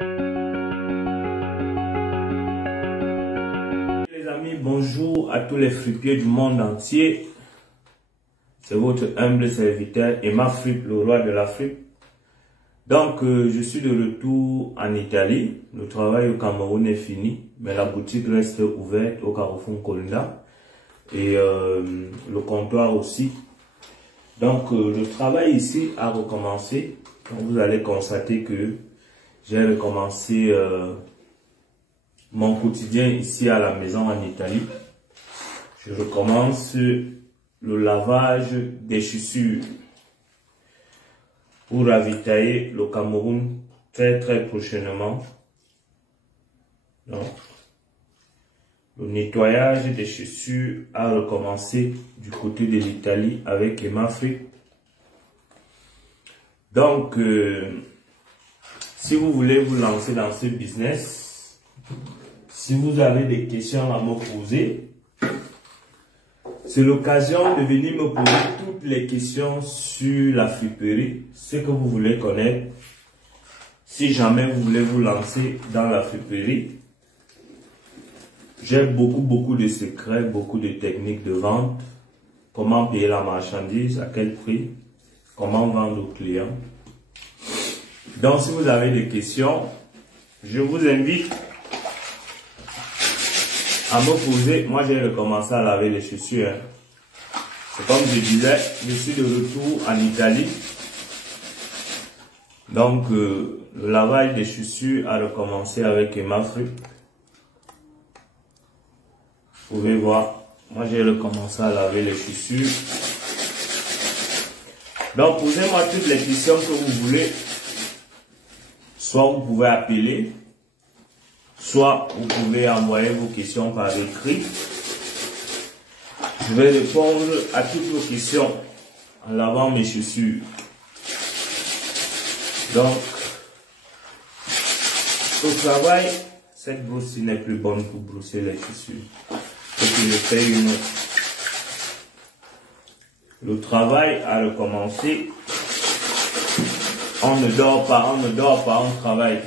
Les amis, bonjour à tous les fripiers du monde entier. C'est votre humble serviteur Emma Fripp, le roi de la fripe. Donc, je suis de retour en Italie. Le travail au Cameroun est fini, mais la boutique reste ouverte au Carrefour Kolinda et le comptoir aussi. Donc, le travail ici a recommencé. Donc, vous allez constater que j'ai recommencé mon quotidien ici à la maison en Italie. Je recommence le lavage des chaussures pour ravitailler le Cameroun très prochainement. Donc, le nettoyage des chaussures a recommencé du côté de l'Italie avec Emma Fripp. Donc, si vous voulez vous lancer dans ce business, si vous avez des questions à me poser, c'est l'occasion de venir me poser toutes les questions sur la friperie, ce que vous voulez connaître. Si jamais vous voulez vous lancer dans la friperie, j'ai beaucoup de secrets, beaucoup de techniques de vente. Comment payer la marchandise, à quel prix, comment vendre aux clients. Donc si vous avez des questions, je vous invite à me poser. Moi j'ai recommencé à laver les chaussures. C'est comme je disais, je suis de retour en Italie. Donc le lavage des chaussures a recommencé avec Emma Fripp. Vous pouvez voir, moi j'ai recommencé à laver les chaussures. Donc posez-moi toutes les questions que vous voulez. Soit vous pouvez appeler, soit vous pouvez envoyer vos questions par écrit. Je vais répondre à toutes vos questions en lavant mes chaussures. Donc, au travail, cette brosse n'est plus bonne pour brosser les chaussures. Donc, je fais une autre. Le travail a recommencé. On ne dort pas, on travaille.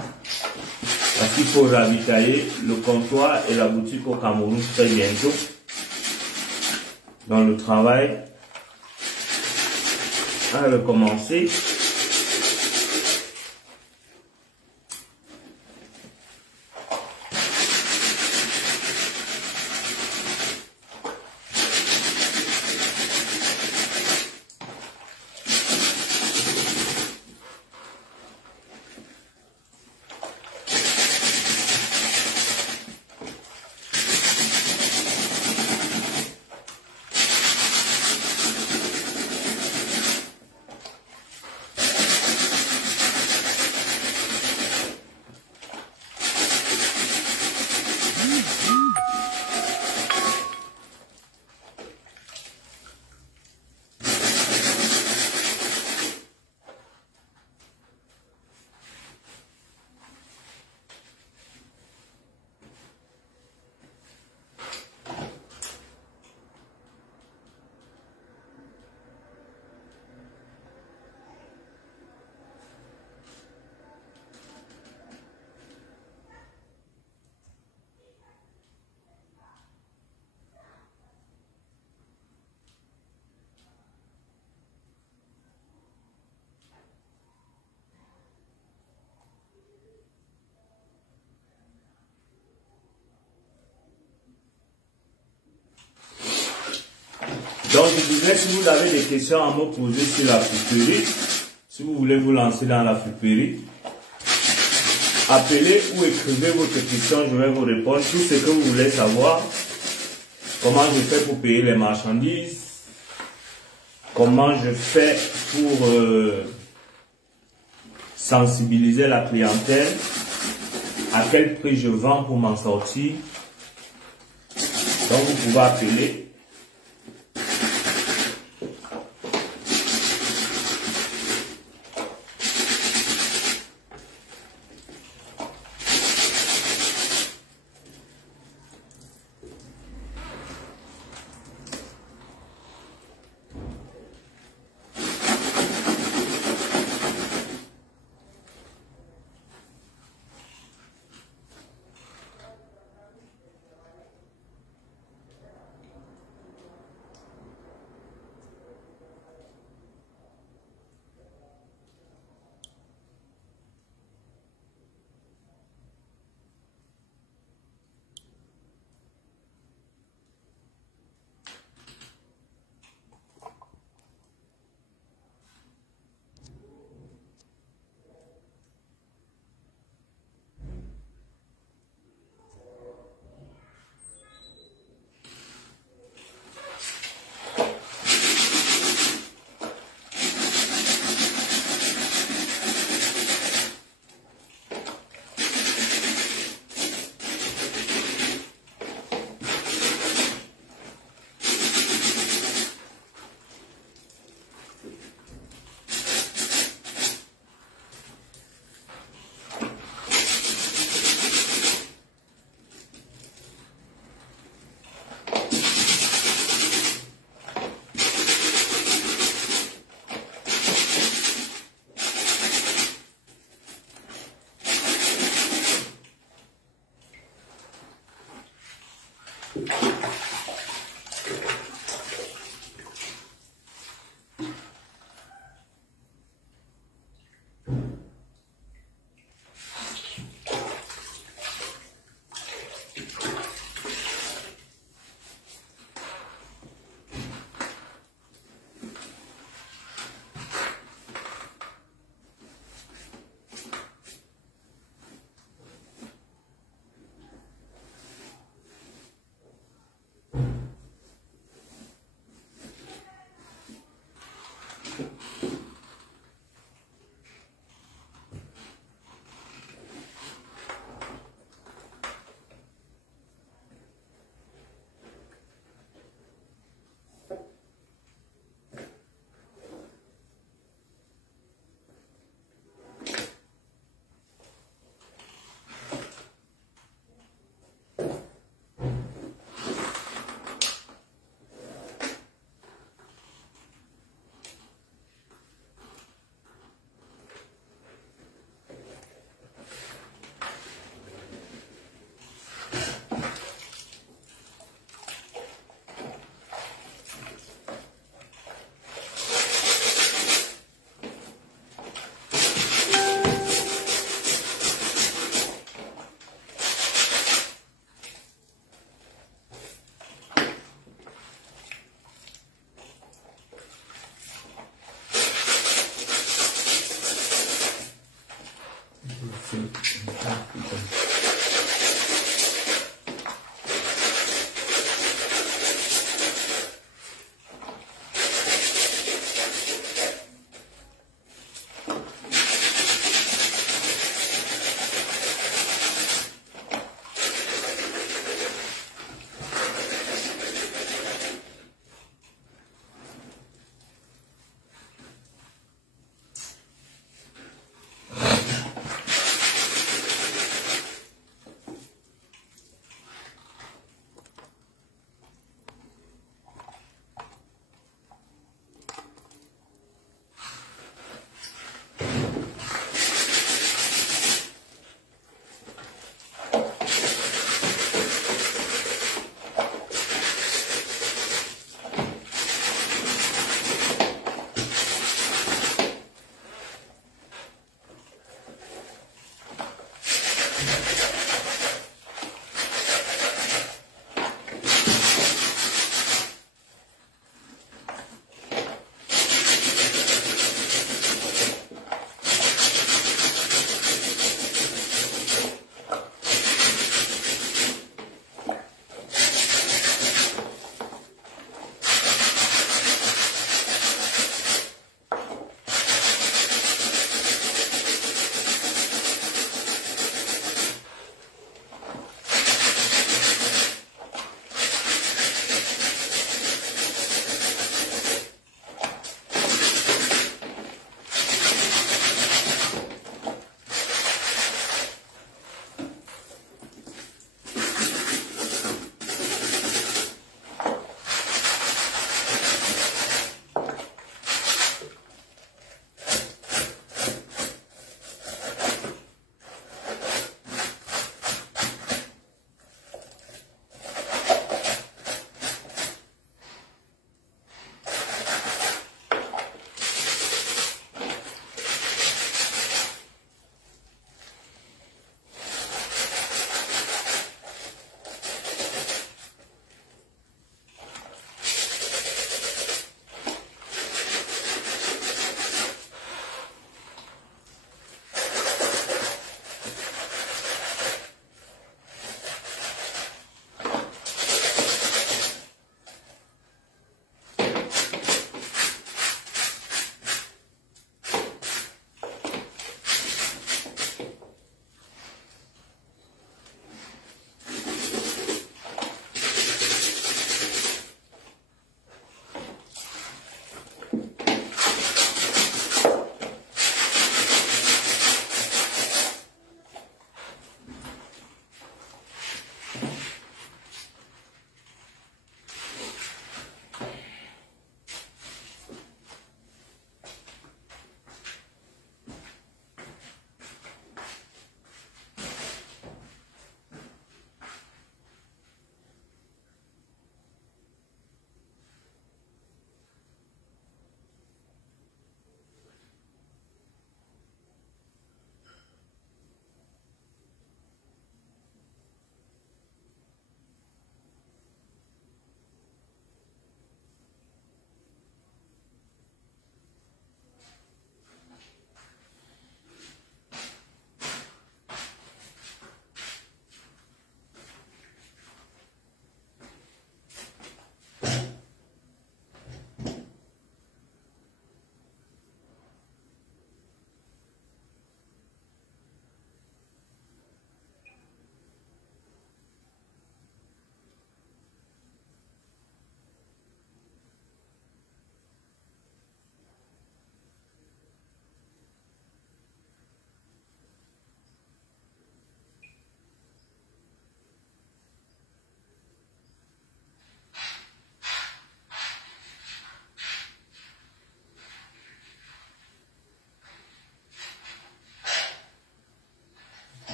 Parce qu'il faut ravitailler le comptoir et la boutique au Cameroun très bientôt. Donc le travail a recommencé. Donc je disais, si vous avez des questions à me poser sur la friperie, si vous voulez vous lancer dans la friperie, appelez ou écrivez votre question, je vais vous répondre tout ce que vous voulez savoir. Comment je fais pour payer les marchandises, comment je fais pour sensibiliser la clientèle, à quel prix je vends pour m'en sortir. Donc vous pouvez appeler.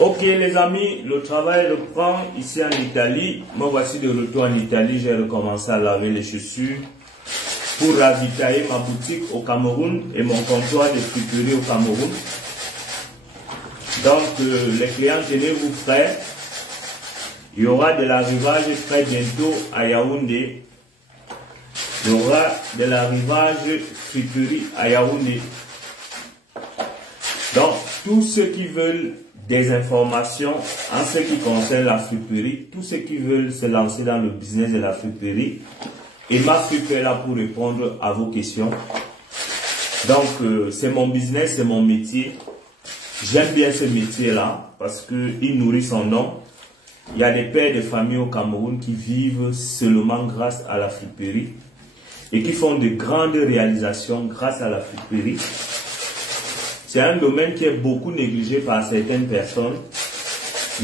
Ok les amis, le travail reprend ici en Italie. Moi voici de retour en Italie, j'ai recommencé à laver les chaussures pour ravitailler ma boutique au Cameroun et mon comptoir de friperie au Cameroun. Donc les clients, tenez-vous prêts. Il y aura de l'arrivage très bientôt à Yaoundé. Il y aura de l'arrivage friperie à Yaoundé. Donc tous ceux qui veulent des informations en ce qui concerne la friperie, tous ceux qui veulent se lancer dans le business de la friperie, Emma Fripe est là pour répondre à vos questions. Donc c'est mon business, c'est mon métier. J'aime bien ce métier-là parce qu'il nourrit son nom. Il y a des pères de famille au Cameroun qui vivent seulement grâce à la friperie et qui font de grandes réalisations grâce à la friperie. C'est un domaine qui est beaucoup négligé par certaines personnes,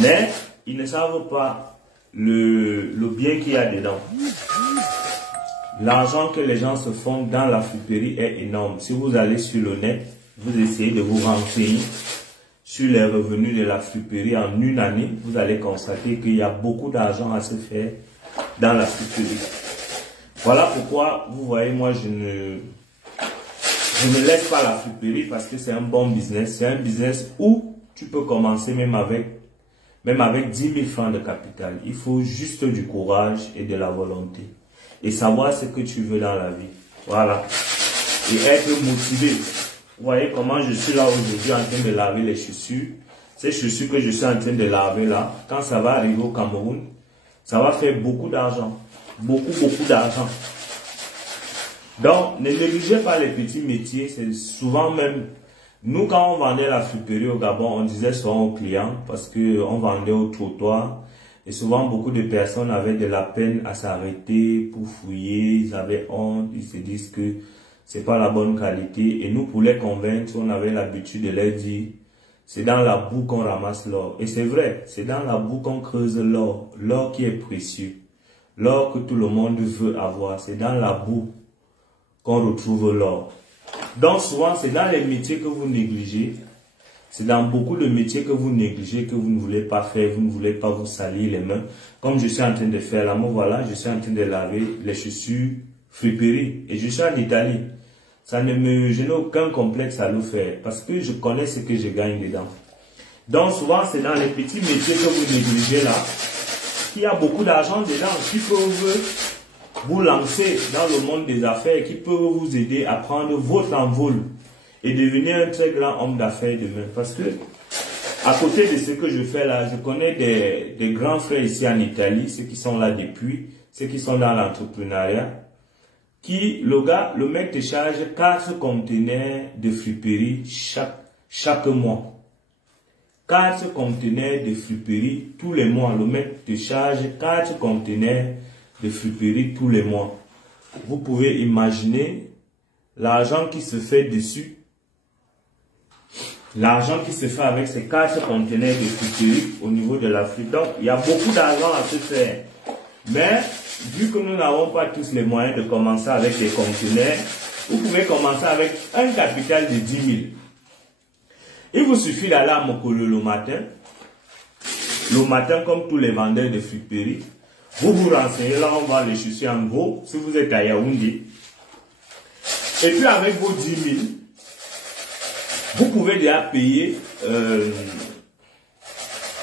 mais ils ne savent pas le bien qu'il y a dedans. L'argent que les gens se font dans la friperie est énorme. Si vous allez sur le net, vous essayez de vous renseigner sur les revenus de la friperie en une année, vous allez constater qu'il y a beaucoup d'argent à se faire dans la friperie. Voilà pourquoi, vous voyez, moi je ne laisse pas la friperie parce que c'est un bon business. C'est un business où tu peux commencer même avec 10 000 francs de capital. Il faut juste du courage et de la volonté. Et savoir ce que tu veux dans la vie. Voilà. Et être motivé. Vous voyez comment je suis là aujourd'hui en train de laver les chaussures. Ces chaussures que je suis en train de laver là, quand ça va arriver au Cameroun, ça va faire beaucoup d'argent. Beaucoup d'argent. Donc, ne négligez pas les petits métiers. C'est souvent même... Nous, quand on vendait la friperie au Gabon, on disait souvent aux clients, parce qu'on vendait au trottoir, et souvent beaucoup de personnes avaient de la peine à s'arrêter pour fouiller, ils avaient honte, ils se disent que c'est pas la bonne qualité. Et nous, pour les convaincre, on avait l'habitude de leur dire, c'est dans la boue qu'on ramasse l'or. Et c'est vrai, c'est dans la boue qu'on creuse l'or, l'or qui est précieux, l'or que tout le monde veut avoir, c'est dans la boue qu'on retrouve l'or. Donc souvent, c'est dans les métiers que vous négligez, c'est dans beaucoup de métiers que vous négligez, que vous ne voulez pas faire, vous ne voulez pas vous salir les mains. Comme je suis en train de faire là, moi voilà, je suis en train de laver les chaussures friperie et je suis en Italie. Je n'ai aucun complexe à le faire parce que je connais ce que je gagne dedans. Donc souvent, c'est dans les petits métiers que vous négligez là, qu'il y a beaucoup d'argent dedans, qui peuvent vous lancer dans le monde des affaires, qui peuvent vous aider à prendre votre envol et devenir un très grand homme d'affaires demain. Parce que, à côté de ce que je fais là, je connais des grands frères ici en Italie, ceux qui sont là depuis, ceux qui sont dans l'entrepreneuriat, le mec te charge 4 conteneurs de friperie chaque mois. 4 conteneurs de friperie tous les mois. Le mec te charge 4 conteneurs de friperie tous les mois. Vous pouvez imaginer l'argent qui se fait dessus. L'argent qui se fait avec ces 4 conteneurs de friperie au niveau de la fripe. Donc, il y a beaucoup d'argent à se faire. Mais, vu que nous n'avons pas tous les moyens de commencer avec des conteneurs, vous pouvez commencer avec un capital de 10 000. Il vous suffit d'aller à Mokolo le matin. Le matin, comme tous les vendeurs de friperie, vous vous renseignez, là on vend les chaussures en gros, si vous êtes à Yaoundé. Et puis avec vos 10 000, vous pouvez déjà payer,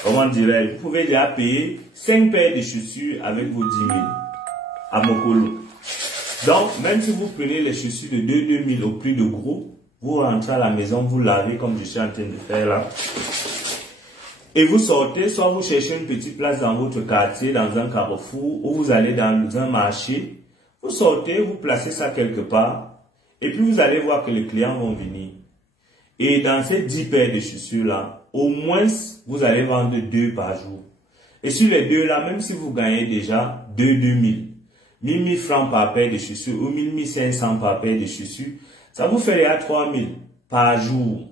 comment dirais-je, vous pouvez déjà payer 5 paires de chaussures avec vos 10 000 à Mokolo. Donc, même si vous prenez les chaussures de 2 000 au prix de gros, vous rentrez à la maison, vous lavez comme je suis en train de faire là. Et vous sortez, soit vous cherchez une petite place dans votre quartier, dans un carrefour, ou vous allez dans un marché. Vous sortez, vous placez ça quelque part, et puis vous allez voir que les clients vont venir. Et dans ces 10 paires de chaussures là, au moins, vous allez vendre 2 par jour. Et sur les 2 là, même si vous gagnez déjà 2 000, 1 000 francs par paire de chaussures, ou 1 500 par paire de chaussures, ça vous fait déjà 3 000 par jour.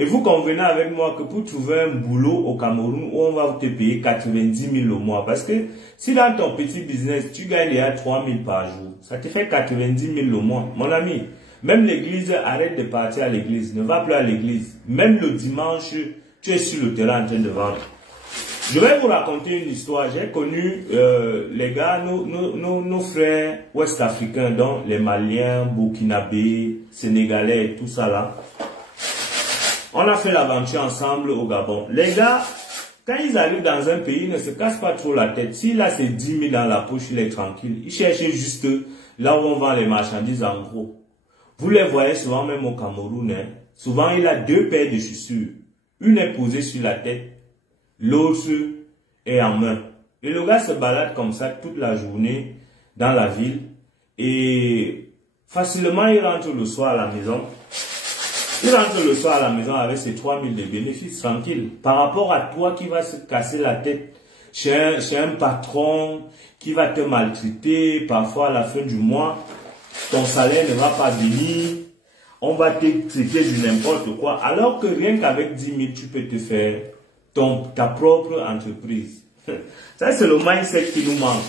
Et vous convenez avec moi que pour trouver un boulot au Cameroun où on va te payer 90 000 au mois, parce que si dans ton petit business, tu gagnes déjà 3 000 par jour, ça te fait 90 000 au mois. Mon ami, même l'église, arrête de partir à l'église, ne va plus à l'église. Même le dimanche, tu es sur le terrain en train de vendre. Je vais vous raconter une histoire. J'ai connu les gars, nos frères ouest-africains, dont les Maliens, Burkinabés, Sénégalais et tout ça là. On a fait l'aventure ensemble au Gabon. Les gars, quand ils arrivent dans un pays, ils ne se cassent pas trop la tête. S'il a ses 10 000 dans la poche, il est tranquille. Ils cherchent juste là où on vend les marchandises en gros. Vous les voyez souvent même au Cameroun. Hein. Souvent, il a 2 paires de chaussures. Une est posée sur la tête, l'autre est en main. Et le gars se balade comme ça toute la journée dans la ville. Et facilement, il rentre le soir à la maison. Il rentre le soir à la maison avec ses 3 000 de bénéfices tranquilles. Par rapport à toi qui va se casser la tête chez un patron qui va te maltraiter, parfois à la fin du mois, ton salaire ne va pas venir, on va te traiter du n'importe quoi. Alors que rien qu'avec 10 000, tu peux te faire ta propre entreprise. Ça, c'est le mindset qui nous manque.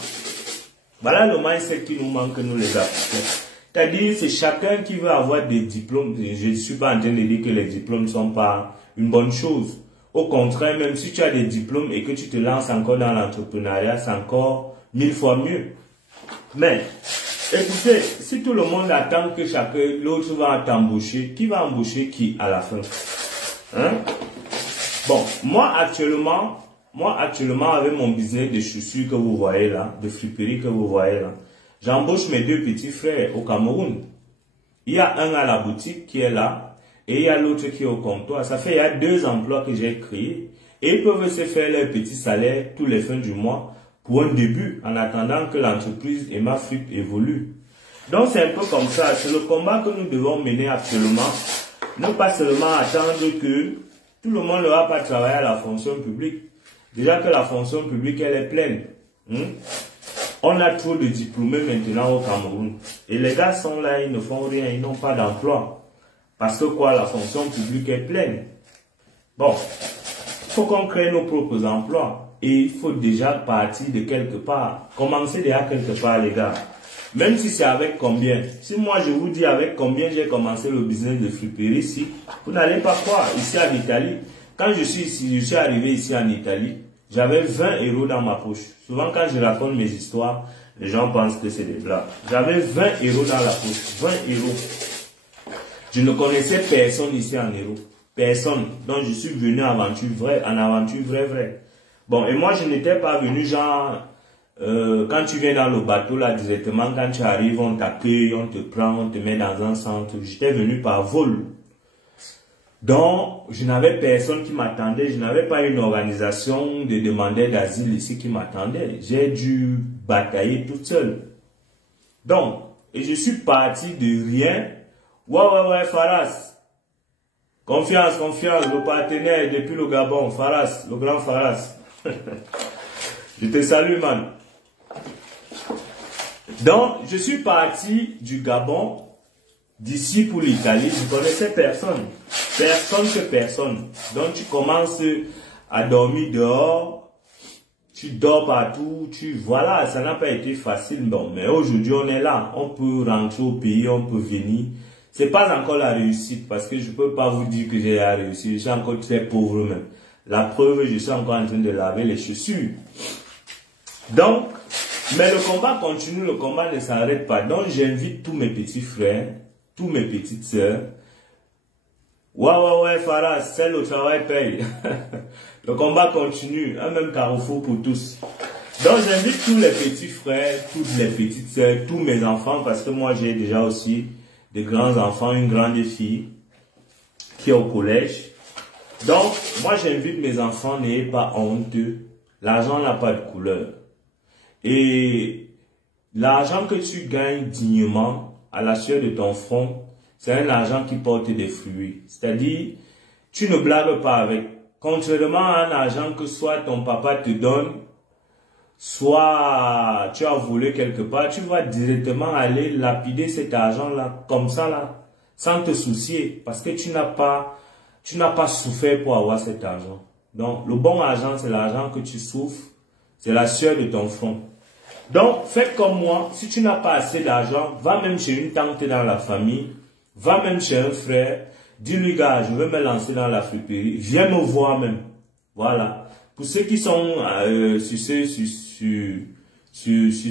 Voilà le mindset qui nous manque, nous les Africains. C'est-à-dire, c'est chacun qui veut avoir des diplômes. Je ne suis pas en train de dire que les diplômes ne sont pas une bonne chose. Au contraire, même si tu as des diplômes et que tu te lances encore dans l'entrepreneuriat, c'est encore 1000 fois mieux. Mais, écoutez, si tout le monde attend que l'autre va t'embaucher, qui va embaucher qui à la fin? Hein? Bon, moi actuellement, avec mon business de chaussures que vous voyez là, de friperie que vous voyez là, j'embauche mes 2 petits frères au Cameroun. Il y a un à la boutique qui est là et il y a l'autre qui est au comptoir. Ça fait, il y a 2 emplois que j'ai créés et ils peuvent se faire leur petit salaire tous les fins du mois pour un début en attendant que l'entreprise Emafrip évolue. Donc c'est un peu comme ça. C'est le combat que nous devons mener actuellement. Ne pas seulement attendre que tout le monde ne va pas travailler à la fonction publique. Déjà que la fonction publique, elle est pleine. On a trop de diplômés maintenant au Cameroun. Et les gars sont là, ils ne font rien, ils n'ont pas d'emploi. Parce que quoi, la fonction publique est pleine. Bon, il faut qu'on crée nos propres emplois. Et il faut déjà partir de quelque part. Commencer déjà quelque part, les gars. Même si c'est avec combien. Si moi je vous dis avec combien j'ai commencé le business de friperie ici, vous n'allez pas croire. Ici en Italie, quand je suis arrivé ici en Italie, j'avais 20 € dans ma poche. Souvent, quand je raconte mes histoires, les gens pensent que c'est des blagues. J'avais 20 € dans la poche. 20 €. Je ne connaissais personne ici en Europe. Personne. Donc, je suis venu en aventure vraie. Bon, et moi, je n'étais pas venu genre, quand tu viens dans le bateau, là, directement, quand tu arrives, on t'accueille, on te prend, on te met dans un centre. J'étais venu par vol. Donc, je n'avais personne qui m'attendait, je n'avais pas une organisation de demandeurs d'asile ici qui m'attendait. J'ai dû batailler toute seule. Donc, et je suis parti de rien. Ouais, Faras. Confiance, le partenaire depuis le Gabon, Faras, le grand Faras. Je te salue, man. Donc, je suis parti du Gabon, d'ici pour l'Italie, je ne connaissais personne. Personne. Donc tu commences à dormir dehors, tu dors partout, voilà, ça n'a pas été facile, bon, mais aujourd'hui on est là, on peut rentrer au pays, on peut venir. C'est pas encore la réussite, parce que je peux pas vous dire que j'ai la réussite, je suis encore très pauvre même. La preuve, je suis encore en train de laver les chaussures. Donc, mais le combat continue, le combat ne s'arrête pas. Donc j'invite tous mes petits frères, tous mes petites sœurs. Ouais, Faras, c'est le travail paye. Le combat continue, un même carrefour pour tous. Donc j'invite tous les petits frères, toutes les petites sœurs, tous mes enfants, parce que moi j'ai déjà aussi des grands enfants, une grande fille qui est au collège. Donc moi j'invite mes enfants, n'ayez pas honte, l'argent n'a pas de couleur. Et l'argent que tu gagnes dignement à la sueur de ton front, c'est un argent qui porte des fruits. C'est-à-dire, tu ne blagues pas avec. Contrairement à un argent que soit ton papa te donne, soit tu as volé quelque part, tu vas directement aller lapider cet argent-là, comme ça, là, sans te soucier, parce que tu n'as pas souffert pour avoir cet argent. Donc, le bon argent, c'est l'argent que tu souffres, c'est la sueur de ton front. Donc, fais comme moi, si tu n'as pas assez d'argent, va même chez une tante dans la famille, va même chez un frère, dis-lui, gars, je veux me lancer dans la friperie, viens me voir même. Voilà. Pour ceux qui sont sur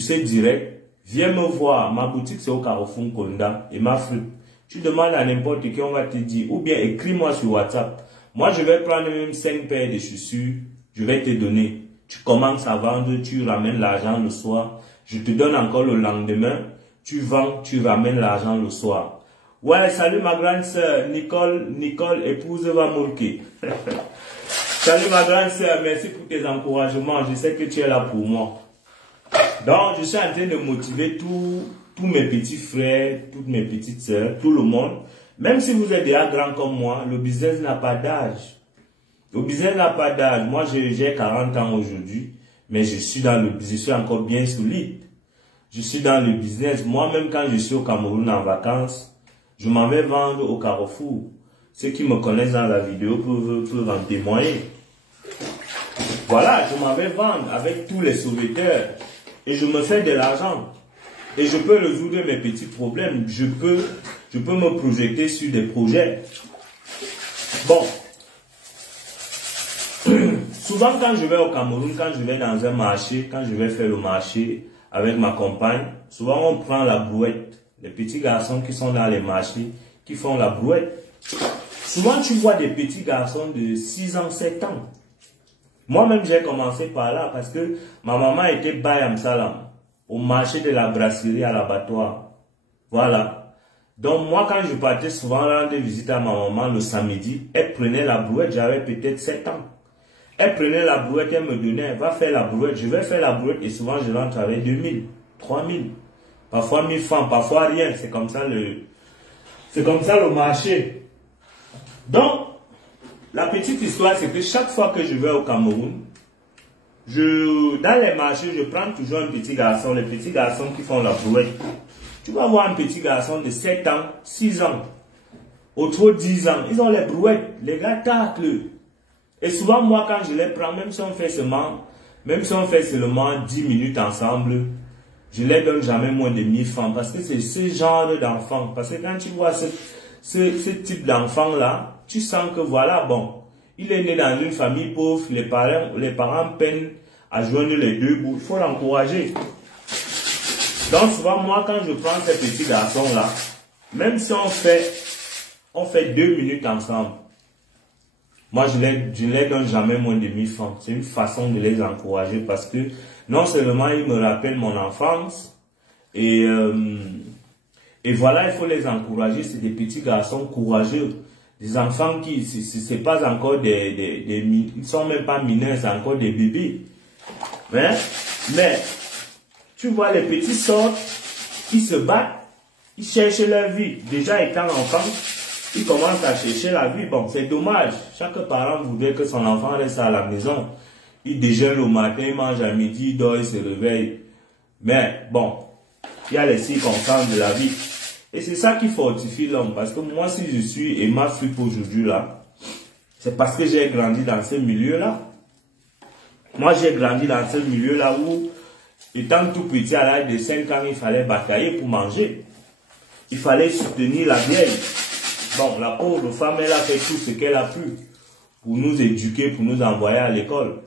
ces directs, viens me voir. Ma boutique, c'est au Carrefour Konda et ma fripe. Tu demandes à n'importe qui, on va te dire, ou bien écris-moi sur WhatsApp. Moi, je vais prendre même 5 paires de chaussures, je vais te donner. Tu commences à vendre, tu ramènes l'argent le soir. Je te donne encore le lendemain. Tu vends, tu ramènes l'argent le soir. Ouais, salut ma grande sœur, Nicole, épouse va Moulke. Salut ma grande sœur, merci pour tes encouragements. Je sais que tu es là pour moi. Donc, je suis en train de motiver tous mes petits frères, toutes mes petites sœurs, tout le monde. Même si vous êtes déjà grand comme moi, le business n'a pas d'âge. Le business n'a pas d'âge. Moi, j'ai 40 ans aujourd'hui, mais je suis encore bien solide. Je suis dans le business. Moi-même, quand je suis au Cameroun en vacances, je m'en vais vendre au Carrefour. Ceux qui me connaissent dans la vidéo peuvent en témoigner. Voilà, je m'en vais vendre avec tous les sauveteurs. Et je me fais de l'argent. Et je peux résoudre mes petits problèmes. Je peux me projeter sur des projets. Bon. Souvent, quand je vais au Cameroun, quand je vais dans un marché, quand je vais faire le marché avec ma compagne, souvent on prend la brouette. Les petits garçons qui sont dans les marchés, qui font la brouette. Souvent, tu vois des petits garçons de 6 ans, 7 ans. Moi-même, j'ai commencé par là parce que ma maman était Bayam Salam, au marché de la brasserie à l'abattoir. Voilà. Donc, moi, quand je partais souvent rendre visite à ma maman le samedi, elle prenait la brouette, j'avais peut-être 7 ans. Elle prenait la brouette, elle me donnait, va faire la brouette, je vais faire la brouette et souvent je rentre avec 2000, 3000, parfois 1000 francs, parfois rien. C'est comme ça le marché. Donc, la petite histoire, c'est que chaque fois que je vais au Cameroun, dans les marchés, je prends toujours un petit garçon, les petits garçons qui font la brouette. Tu vas voir un petit garçon de 7 ans, 6 ans, au trop 10 ans, ils ont les brouettes, les gars taclent. Et souvent, moi, quand je les prends, même si on fait seulement 10 minutes ensemble, je les donne jamais moins de 1000 francs. Parce que c'est ce genre d'enfant. Parce que quand tu vois ce type d'enfant-là, tu sens que voilà, bon, il est né dans une famille pauvre, les parents peinent à joindre les deux bouts. Il faut l'encourager. Donc, souvent, moi, quand je prends ces petits garçons-là, même si on fait 2 minutes ensemble, moi, je ne les donne jamais moins de 1000 francs. C'est une façon de les encourager parce que non seulement ils me rappellent mon enfance et voilà, il faut les encourager. C'est des petits garçons courageux. Des enfants qui, c'est pas encore ils sont même pas mineurs, c'est encore des bébés. Mais, tu vois, les petits sortent, ils se battent, ils cherchent leur vie. Déjà étant enfant, ils commencent à chercher la vie. Bon, c'est dommage. Chaque parent voudrait que son enfant reste à la maison. Il déjeune au matin, il mange à midi, il dort, il se réveille. Mais bon, il y a les circonstances de la vie. Et c'est ça qui fortifie l'homme. Parce que moi, si je suis Emma Fripp aujourd'hui là, c'est parce que j'ai grandi dans ce milieu-là. Moi, j'ai grandi dans ce milieu-là où, étant tout petit à l'âge de 5 ans, il fallait batailler pour manger. Il fallait soutenir la vieille. Bon, la pauvre femme, elle a fait tout ce qu'elle a pu pour nous éduquer, pour nous envoyer à l'école.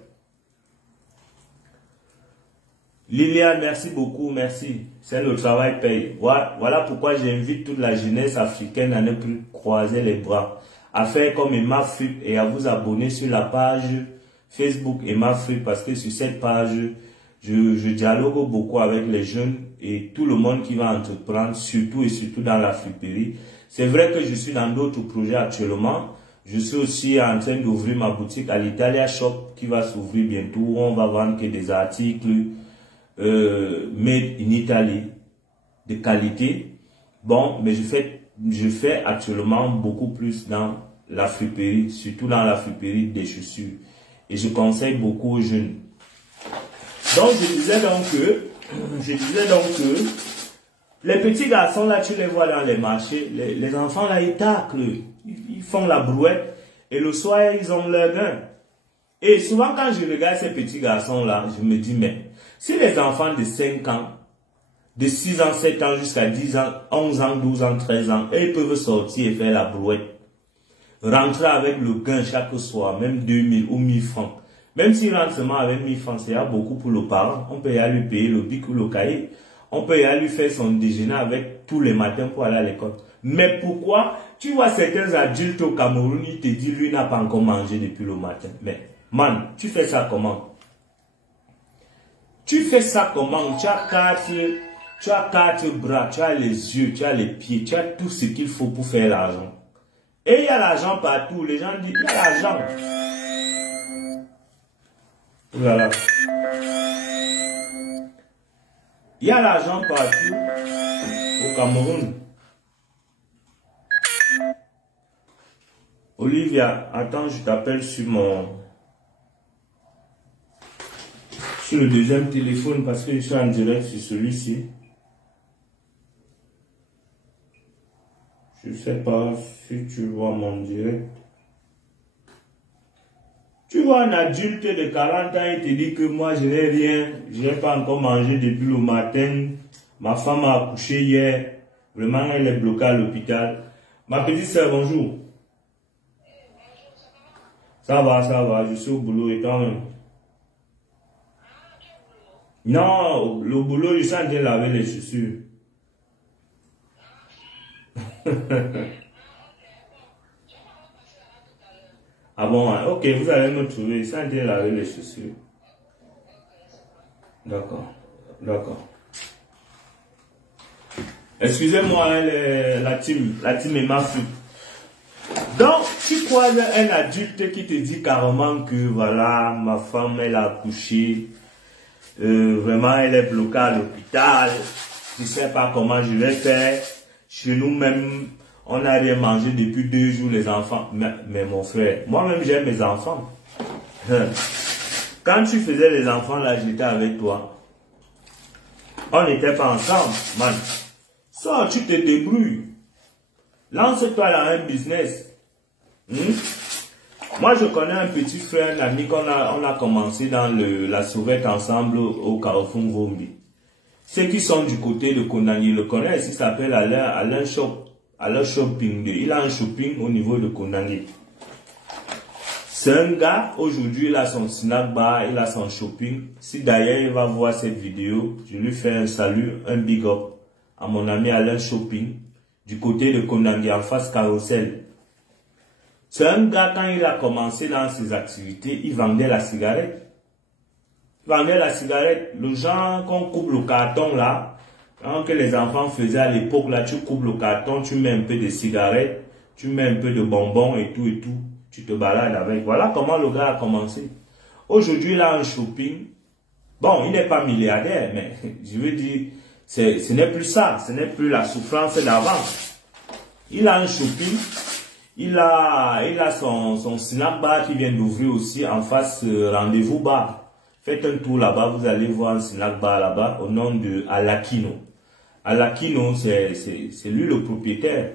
Liliane, merci beaucoup, merci. C'est le travail paye. Voilà pourquoi j'invite toute la jeunesse africaine à ne plus croiser les bras, à faire comme Emma Fripp et à vous abonner sur la page Facebook Emma Fripp parce que sur cette page, je dialogue beaucoup avec les jeunes et tout le monde qui va entreprendre, surtout et surtout dans la friperie. C'est vrai que je suis dans d'autres projets actuellement. Je suis aussi en train d'ouvrir ma boutique à l'Italia Shop qui va s'ouvrir bientôt. Où on va vendre que des articles made in Italy de qualité. Bon, mais je fais actuellement beaucoup plus dans la friperie, surtout dans la friperie des chaussures. Et je conseille beaucoup aux jeunes. Donc, je disais donc que les petits garçons là, tu les vois dans les marchés, les enfants là, ils taclent, ils font la brouette et le soir, ils ont leur bain. Et souvent, quand je regarde ces petits garçons là, je me dis, mais si les enfants de 5 ans, de 6 ans, 7 ans jusqu'à 10 ans, 11 ans, 12 ans, 13 ans, ils peuvent sortir et faire la brouette. rentrer avec le gain chaque soir, même 2000 ou 1000 francs. Même s'il rentre seulement avec 1000 francs, c'est beaucoup pour le parent. On peut y aller lui payer le bic ou le cahier. On peut y aller lui faire son déjeuner avec tous les matins pour aller à l'école. Mais pourquoi? Tu vois certains adultes au Cameroun, ils te disent, lui n'a pas encore mangé depuis le matin. Mais, man, tu fais ça comment? Tu fais ça comment? Tu as quatre bras, tu as les yeux, tu as les pieds, tu as tout ce qu'il faut pour faire l'argent. Et il y a l'argent partout. Les gens disent, il y a l'argent. Voilà. Il y a l'argent partout au Cameroun. Olivia, attends, je t'appelle sur le deuxième téléphone parce que je suis en direct sur celui-ci. Je ne sais pas si tu vois mon direct. Tu vois un adulte de 40 ans, il te dit que moi je n'ai rien, je n'ai pas encore mangé depuis le matin. Ma femme a accouché hier. Vraiment, elle est bloquée à l'hôpital. Ma petite soeur, bonjour. Ça va, je suis au boulot et toi-même. Non, le boulot, je suis en train de laver les chaussures. Ah bon, ok, vous allez me trouver, je suis en train de laver les chaussures. D'accord, d'accord. Excusez-moi, la team est ma fille. Donc, tu crois un adulte qui te dit carrément que voilà, ma femme, elle a accouché, vraiment, elle est bloquée à l'hôpital, je ne sais pas comment je vais faire. Chez nous-mêmes, on n'a rien mangé depuis 2 jours, les enfants. Mais mon frère, moi-même, j'aime mes enfants. Quand tu faisais les enfants, là, j'étais avec toi. On n'était pas ensemble, man. Ça, tu te débrouilles. Lance-toi dans un business. Moi, je connais un petit frère, un ami on a commencé dans la sauvette ensemble au Carrefour Vombi. Ceux qui sont du côté de Konani le connaissent, il s'appelle Alain Shopping. Il a un shopping au niveau de Konani. C'est un gars, aujourd'hui, il a son snack bar, il a son shopping. Si d'ailleurs il va voir cette vidéo, je lui fais un salut, un big up à mon ami Alain Shopping, du côté de Konani, en face Carousel. C'est un gars, quand il a commencé dans ses activités, il vendait la cigarette. Il vendait la cigarette. Le genre qu'on coupe le carton là, hein, que les enfants faisaient à l'époque là, tu coupes le carton, tu mets un peu de cigarette, tu mets un peu de bonbons et tout, tu te balades avec. Voilà comment le gars a commencé. Aujourd'hui, il a un shopping. Bon, il n'est pas milliardaire, mais je veux dire, ce n'est plus ça, ce n'est plus la souffrance d'avant. Il a un shopping. Il a son snack bar qui vient d'ouvrir aussi en face rendez-vous bar. Faites un tour là-bas, vous allez voir un snack bar là-bas au nom de Alakino. Alakino, c'est lui le propriétaire.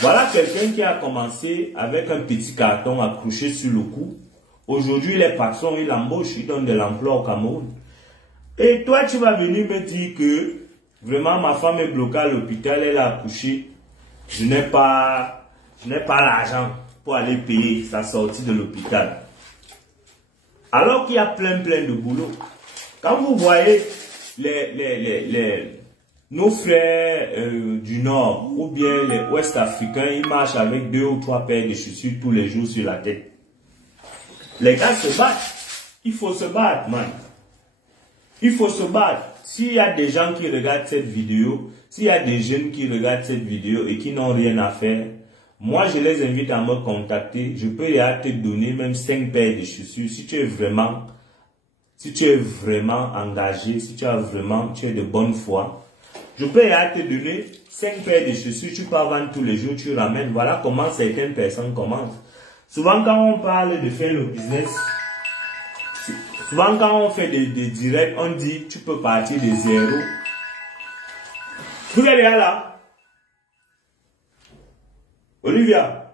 Voilà quelqu'un qui a commencé avec un petit carton accroché sur le cou. Aujourd'hui, il est patron, il embauche, il donne de l'emploi au Cameroun. Et toi, tu vas venir me dire que vraiment ma femme est bloquée à l'hôpital, elle a accouché. Je n'ai pas l'argent pour aller payer sa sortie de l'hôpital. Alors qu'il y a plein de boulot. Quand vous voyez nos frères du Nord ou bien les Ouest africains, ils marchent avec 2 ou 3 paires de chaussures tous les jours sur la tête. Les gars se battent. Il faut se battre, man. Il faut se battre. S'il y a des gens qui regardent cette vidéo, s'il y a des jeunes qui regardent cette vidéo et qui n'ont rien à faire, moi, je les invite à me contacter. Je peux te donner même 5 paires de chaussures si tu es vraiment engagé, si tu es de bonne foi. Je peux te donner 5 paires de chaussures, tu peux vendre tous les jours, tu ramènes. Voilà comment certaines personnes commencent. Souvent, quand on parle de faire le business, souvent quand on fait des directs, on dit tu peux partir de 0. Vous êtes là? Olivia.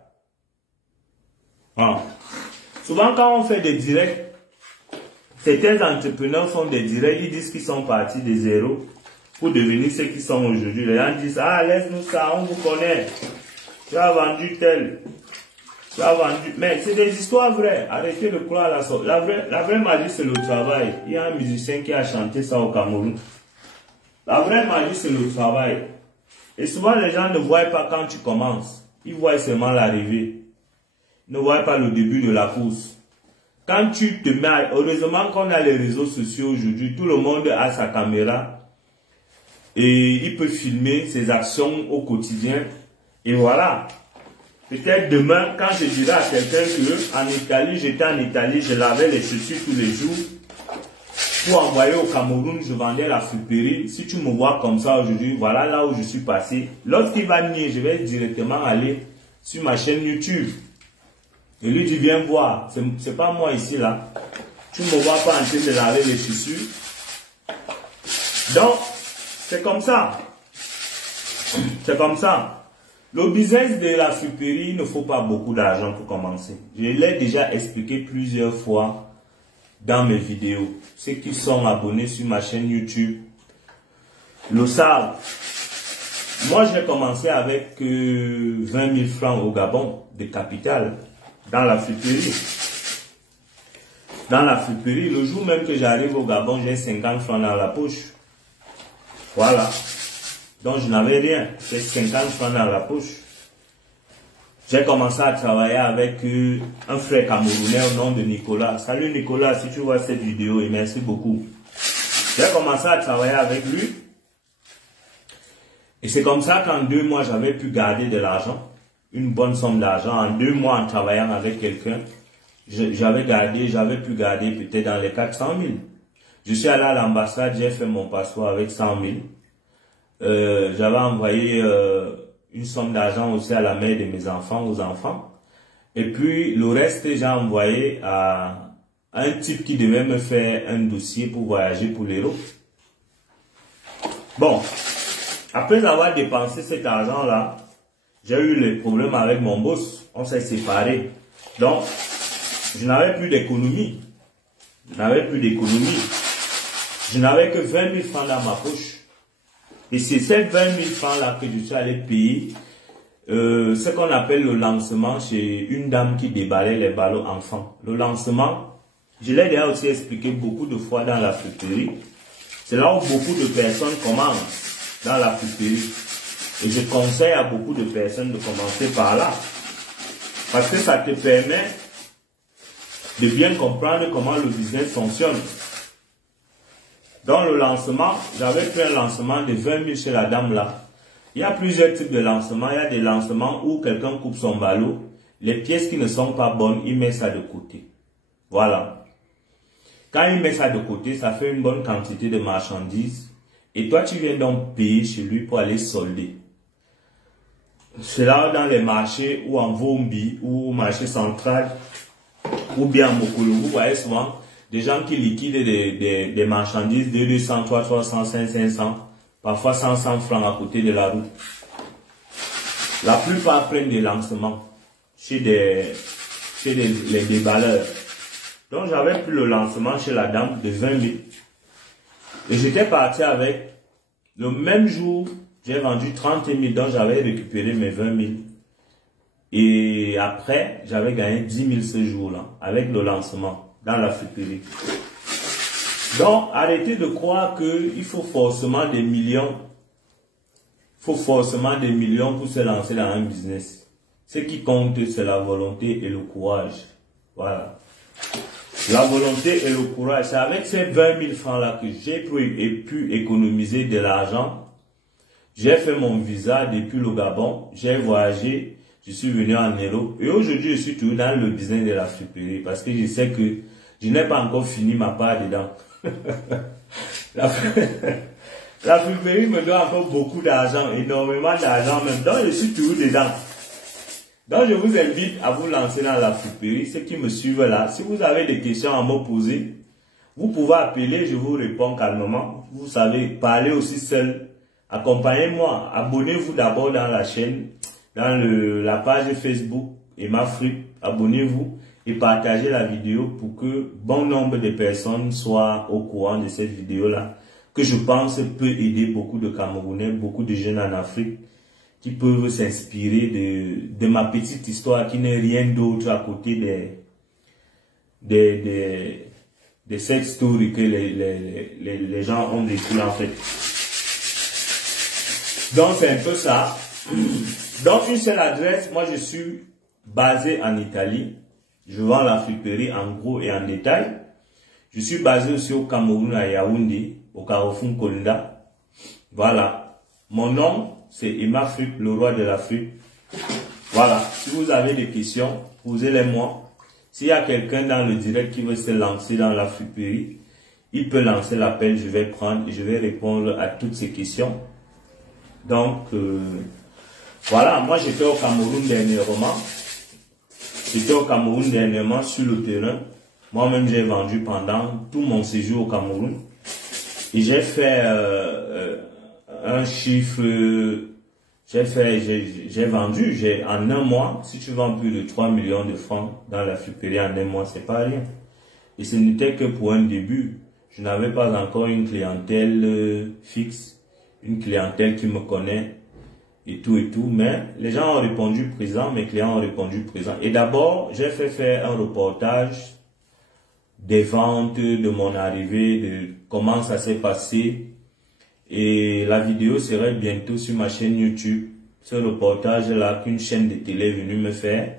Ah. Souvent quand on fait des directs, certains entrepreneurs font des directs, ils disent qu'ils sont partis de 0 pour devenir ceux qui sont aujourd'hui. Les gens disent, ah laisse-nous ça, on vous connaît. Tu as vendu tel. Tu as vendu. Mais c'est des histoires vraies. Arrêtez de croire à la sorte. La vraie magie, c'est le travail. Il y a un musicien qui a chanté ça au Cameroun. La vraie magie, c'est le travail. Et souvent, les gens ne voient pas quand tu commences. Ils voient seulement l'arrivée. Ils ne voient pas le début de la course. Quand tu te mets, heureusement qu'on a les réseaux sociaux aujourd'hui, tout le monde a sa caméra et il peut filmer ses actions au quotidien. Et voilà. Peut-être demain, quand je dirai à quelqu'un que en Italie, j'étais en Italie, je lavais les chaussures tous les jours. Pour envoyer au Cameroun, je vendais la friperie. Si tu me vois comme ça aujourd'hui, voilà là où je suis passé. Lorsqu'il va venir, je vais directement aller sur ma chaîne YouTube. Et lui dit, viens voir. C'est pas moi ici là. Tu ne me vois pas en train de laver les chaussures. Donc, c'est comme ça. C'est comme ça. Le business de la friperie, il ne faut pas beaucoup d'argent pour commencer. Je l'ai déjà expliqué plusieurs fois dans mes vidéos. Ceux qui sont abonnés sur ma chaîne YouTube le savent. Moi, j'ai commencé avec 20 000 francs au Gabon de capital dans la friperie. Dans la friperie, le jour même que j'arrive au Gabon, j'ai 50 francs dans la poche. Voilà. Donc, je n'avais rien. J'ai 50 francs dans la poche. J'ai commencé à travailler avec un frère camerounais au nom de Nicolas. Salut Nicolas, si tu vois cette vidéo, et merci beaucoup. J'ai commencé à travailler avec lui. Et c'est comme ça qu'en 2 mois, j'avais pu garder de l'argent. Une bonne somme d'argent. En 2 mois, en travaillant avec quelqu'un, j'avais pu garder peut-être dans les 400 000. Je suis allé à l'ambassade, j'ai fait mon passeport avec 100 000. J'avais envoyé une somme d'argent aussi à la mère de mes enfants, aux enfants. Et puis, le reste, j'ai envoyé à un type qui devait me faire un dossier pour voyager pour l'Europe. Bon, après avoir dépensé cet argent-là, j'ai eu les problèmes avec mon boss. On s'est séparés. Donc, je n'avais plus d'économie. Je n'avais que 20 000 francs dans ma poche. Et c'est ces 20 000 francs-là que je suis allé payer ce qu'on appelle le lancement chez une dame qui déballait les ballots enfants. Le lancement, je l'ai déjà aussi expliqué beaucoup de fois dans la friperie. C'est là où beaucoup de personnes commencent dans la friperie. Et je conseille à beaucoup de personnes de commencer par là. Parce que ça te permet de bien comprendre comment le business fonctionne. Dans le lancement, j'avais fait un lancement de 20 000 chez la dame là. Il y a plusieurs types de lancements. Il y a des lancements où quelqu'un coupe son ballot. Les pièces qui ne sont pas bonnes, il met ça de côté. Voilà. Quand il met ça de côté, ça fait une bonne quantité de marchandises. Et toi, tu viens donc payer chez lui pour aller solder. C'est là dans les marchés ou en Vombi ou au marché central ou bien à Mokolo. Vous voyez souvent des gens qui liquident des marchandises de 200, 300, 500, parfois 100 francs à côté de la route. La plupart prennent des lancements chez les déballeurs. Donc j'avais pris le lancement chez la dame de 20 000. Et j'étais parti avec, le même jour, j'ai vendu 30 000, donc j'avais récupéré mes 20 000. Et après, j'avais gagné 10 000 ce jour-là, avec le lancement dans la friperie. Donc, arrêtez de croire qu'il faut forcément des millions. Il faut forcément des millions pour se lancer dans un business. Ce qui compte, c'est la volonté et le courage. Voilà. La volonté et le courage. C'est avec ces 20 000 francs-là que j'ai pu économiser de l'argent. J'ai fait mon visa depuis le Gabon. J'ai voyagé. Je suis venu en Europe. Et aujourd'hui, je suis toujours dans le business de la friperie. Parce que je sais que je n'ai pas encore fini ma part dedans. La friperie me donne encore beaucoup d'argent. Énormément d'argent même. Donc, je suis toujours dedans. Donc, je vous invite à vous lancer dans la friperie. Ceux qui me suivent là, si vous avez des questions à me poser, vous pouvez appeler, je vous réponds calmement. Vous savez, parler aussi seul. Accompagnez-moi. Abonnez-vous d'abord dans la chaîne, dans la page Facebook Emma Fripp. Abonnez-vous et partagez la vidéo pour que bon nombre de personnes soient au courant de cette vidéo-là, que je pense peut aider beaucoup de Camerounais, beaucoup de jeunes en Afrique qui peuvent s'inspirer de ma petite histoire qui n'est rien d'autre à côté des sex stories que les gens ont vécu en fait. Donc c'est un peu ça. Donc une seule adresse, moi je suis basé en Italie. Je vends la friperie en gros et en détail. Je suis basé aussi au Cameroun à Yaoundé, au Carrefour Konda. Voilà. Mon nom, c'est Emma Fripp, le roi de l'Afrique. Voilà. Si vous avez des questions, posez-les moi. S'il y a quelqu'un dans le direct qui veut se lancer dans la friperie, il peut lancer l'appel, je vais prendre et je vais répondre à toutes ces questions. Donc, voilà, moi j'étais au Cameroun dernièrement. J'étais au Cameroun dernièrement sur le terrain. Moi-même, j'ai vendu pendant tout mon séjour au Cameroun. Et j'ai fait un chiffre, j'ai vendu, en un mois, si tu vends plus de 3 millions de francs dans la friperie en un mois, c'est pas rien. Et ce n'était que pour un début. Je n'avais pas encore une clientèle fixe, une clientèle qui me connaît et tout, mais les gens ont répondu présent, mes clients ont répondu présent. Et d'abord, j'ai fait faire un reportage des ventes, de mon arrivée, de comment ça s'est passé. Et la vidéo serait bientôt sur ma chaîne YouTube. Ce reportage-là qu'une chaîne de télé est venue me faire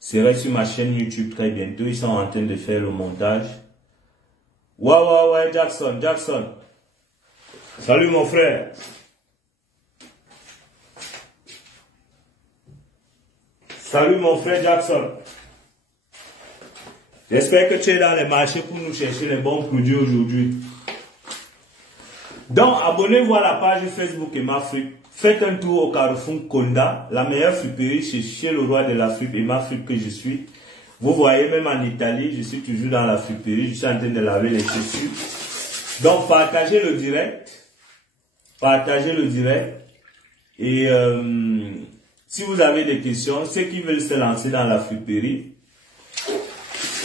serait sur ma chaîne YouTube très bientôt. Ils sont en train de faire le montage. Ouais, Jackson. Salut mon frère. Salut mon frère Jackson. J'espère que tu es dans les marchés pour nous chercher les bons produits aujourd'hui. Donc, abonnez-vous à la page Facebook Emma Fripp. Faites un tour au Carrefour Konda, la meilleure friperie chez le roi de l'Afrique, Emma Fripp que je suis. Vous voyez, même en Italie, je suis toujours dans la friperie, je suis en train de laver les chaussures. Donc, partagez le direct. Et si vous avez des questions, ceux qui veulent se lancer dans la friperie,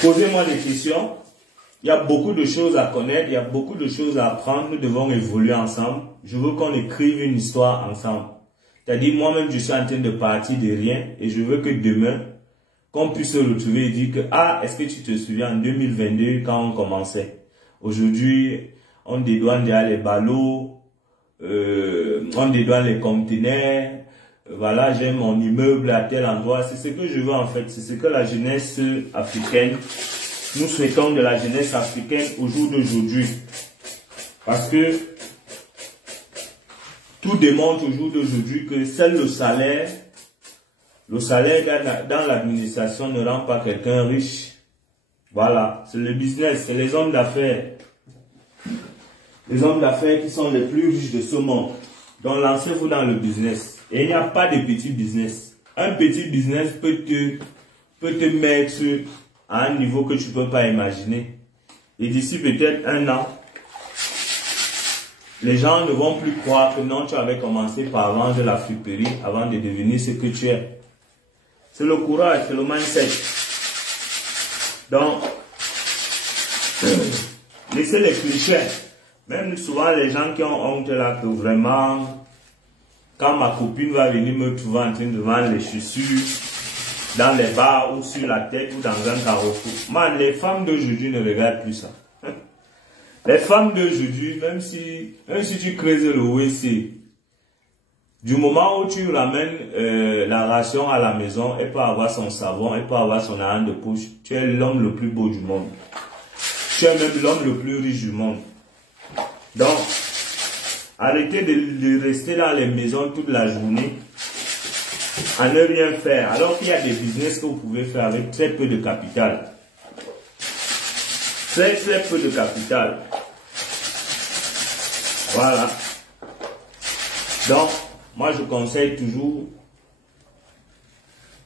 posez-moi des questions. Il y a beaucoup de choses à connaître, il y a beaucoup de choses à apprendre. Nous devons évoluer ensemble. Je veux qu'on écrive une histoire ensemble. C'est-à-dire, moi-même, je suis en train de partir de rien et je veux que demain, qu'on puisse se retrouver et dire que, ah, est-ce que tu te souviens en 2022 quand on commençait? Aujourd'hui, on dédouane déjà les ballots, on dédouane les conteneurs. Voilà, j'ai mon immeuble à tel endroit. C'est ce que je veux en fait. C'est ce que la jeunesse africaine, nous souhaitons de la jeunesse africaine au jour d'aujourd'hui. Parce que tout démontre au jour d'aujourd'hui que seul le salaire dans l'administration ne rend pas quelqu'un riche. Voilà, c'est le business, c'est les hommes d'affaires. Les hommes d'affaires qui sont les plus riches de ce monde. Donc lancez-vous dans le business. Et il n'y a pas de petit business. Un petit business peut te mettre à un niveau que tu ne peux pas imaginer. Et d'ici peut-être un an, les gens ne vont plus croire que non, tu avais commencé par vendre la friperie avant de devenir ce que tu es. C'est le courage, c'est le mindset. Donc, laissez les clichés. Même souvent les gens qui ont honte là que vraiment, quand ma copine va venir me trouver en train de vendre les chaussures dans les bars ou sur la tête ou dans un carrefour. Man, les femmes d'aujourd'hui ne regardent plus ça. Les femmes d'aujourd'hui, même si tu creuses le WC, du moment où tu ramènes la ration à la maison, elle peut avoir son savon, elle peut avoir son arme de poche. Tu es l'homme le plus beau du monde. Tu es même l'homme le plus riche du monde. Donc, arrêtez de rester dans les maisons toute la journée à ne rien faire. Alors qu'il y a des business que vous pouvez faire avec très peu de capital. Très peu de capital. Voilà. Donc, moi je conseille toujours.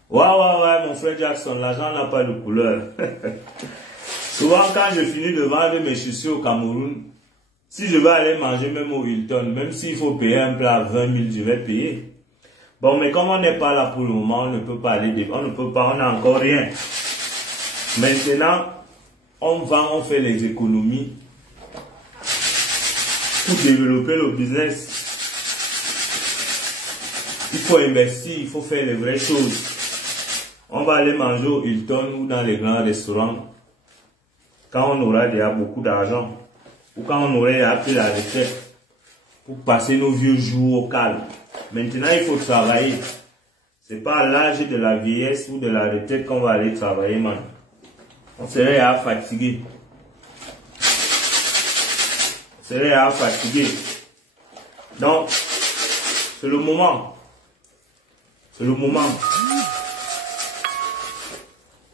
Ouais, mon frère Jackson, l'argent n'a pas de couleur. Souvent, quand je finis de vendre mes chaussures au Cameroun, si je vais aller manger même au Hilton, même s'il faut payer un plat à 20 000, je vais payer. Bon, mais comme on n'est pas là pour le moment, on ne peut pas aller, on n'a encore rien. Maintenant, on vend, on fait les économies pour développer le business. Il faut investir, il faut faire les vraies choses. On va aller manger au Hilton ou dans les grands restaurants quand on aura déjà beaucoup d'argent ou quand on aurait appris la recette pour passer nos vieux jours au calme. Maintenant, il faut travailler. C'est pas à l'âge de la vieillesse ou de la retraite qu'on va aller travailler, man. On serait à fatiguer. On serait à fatiguer. Donc, c'est le moment. C'est le moment.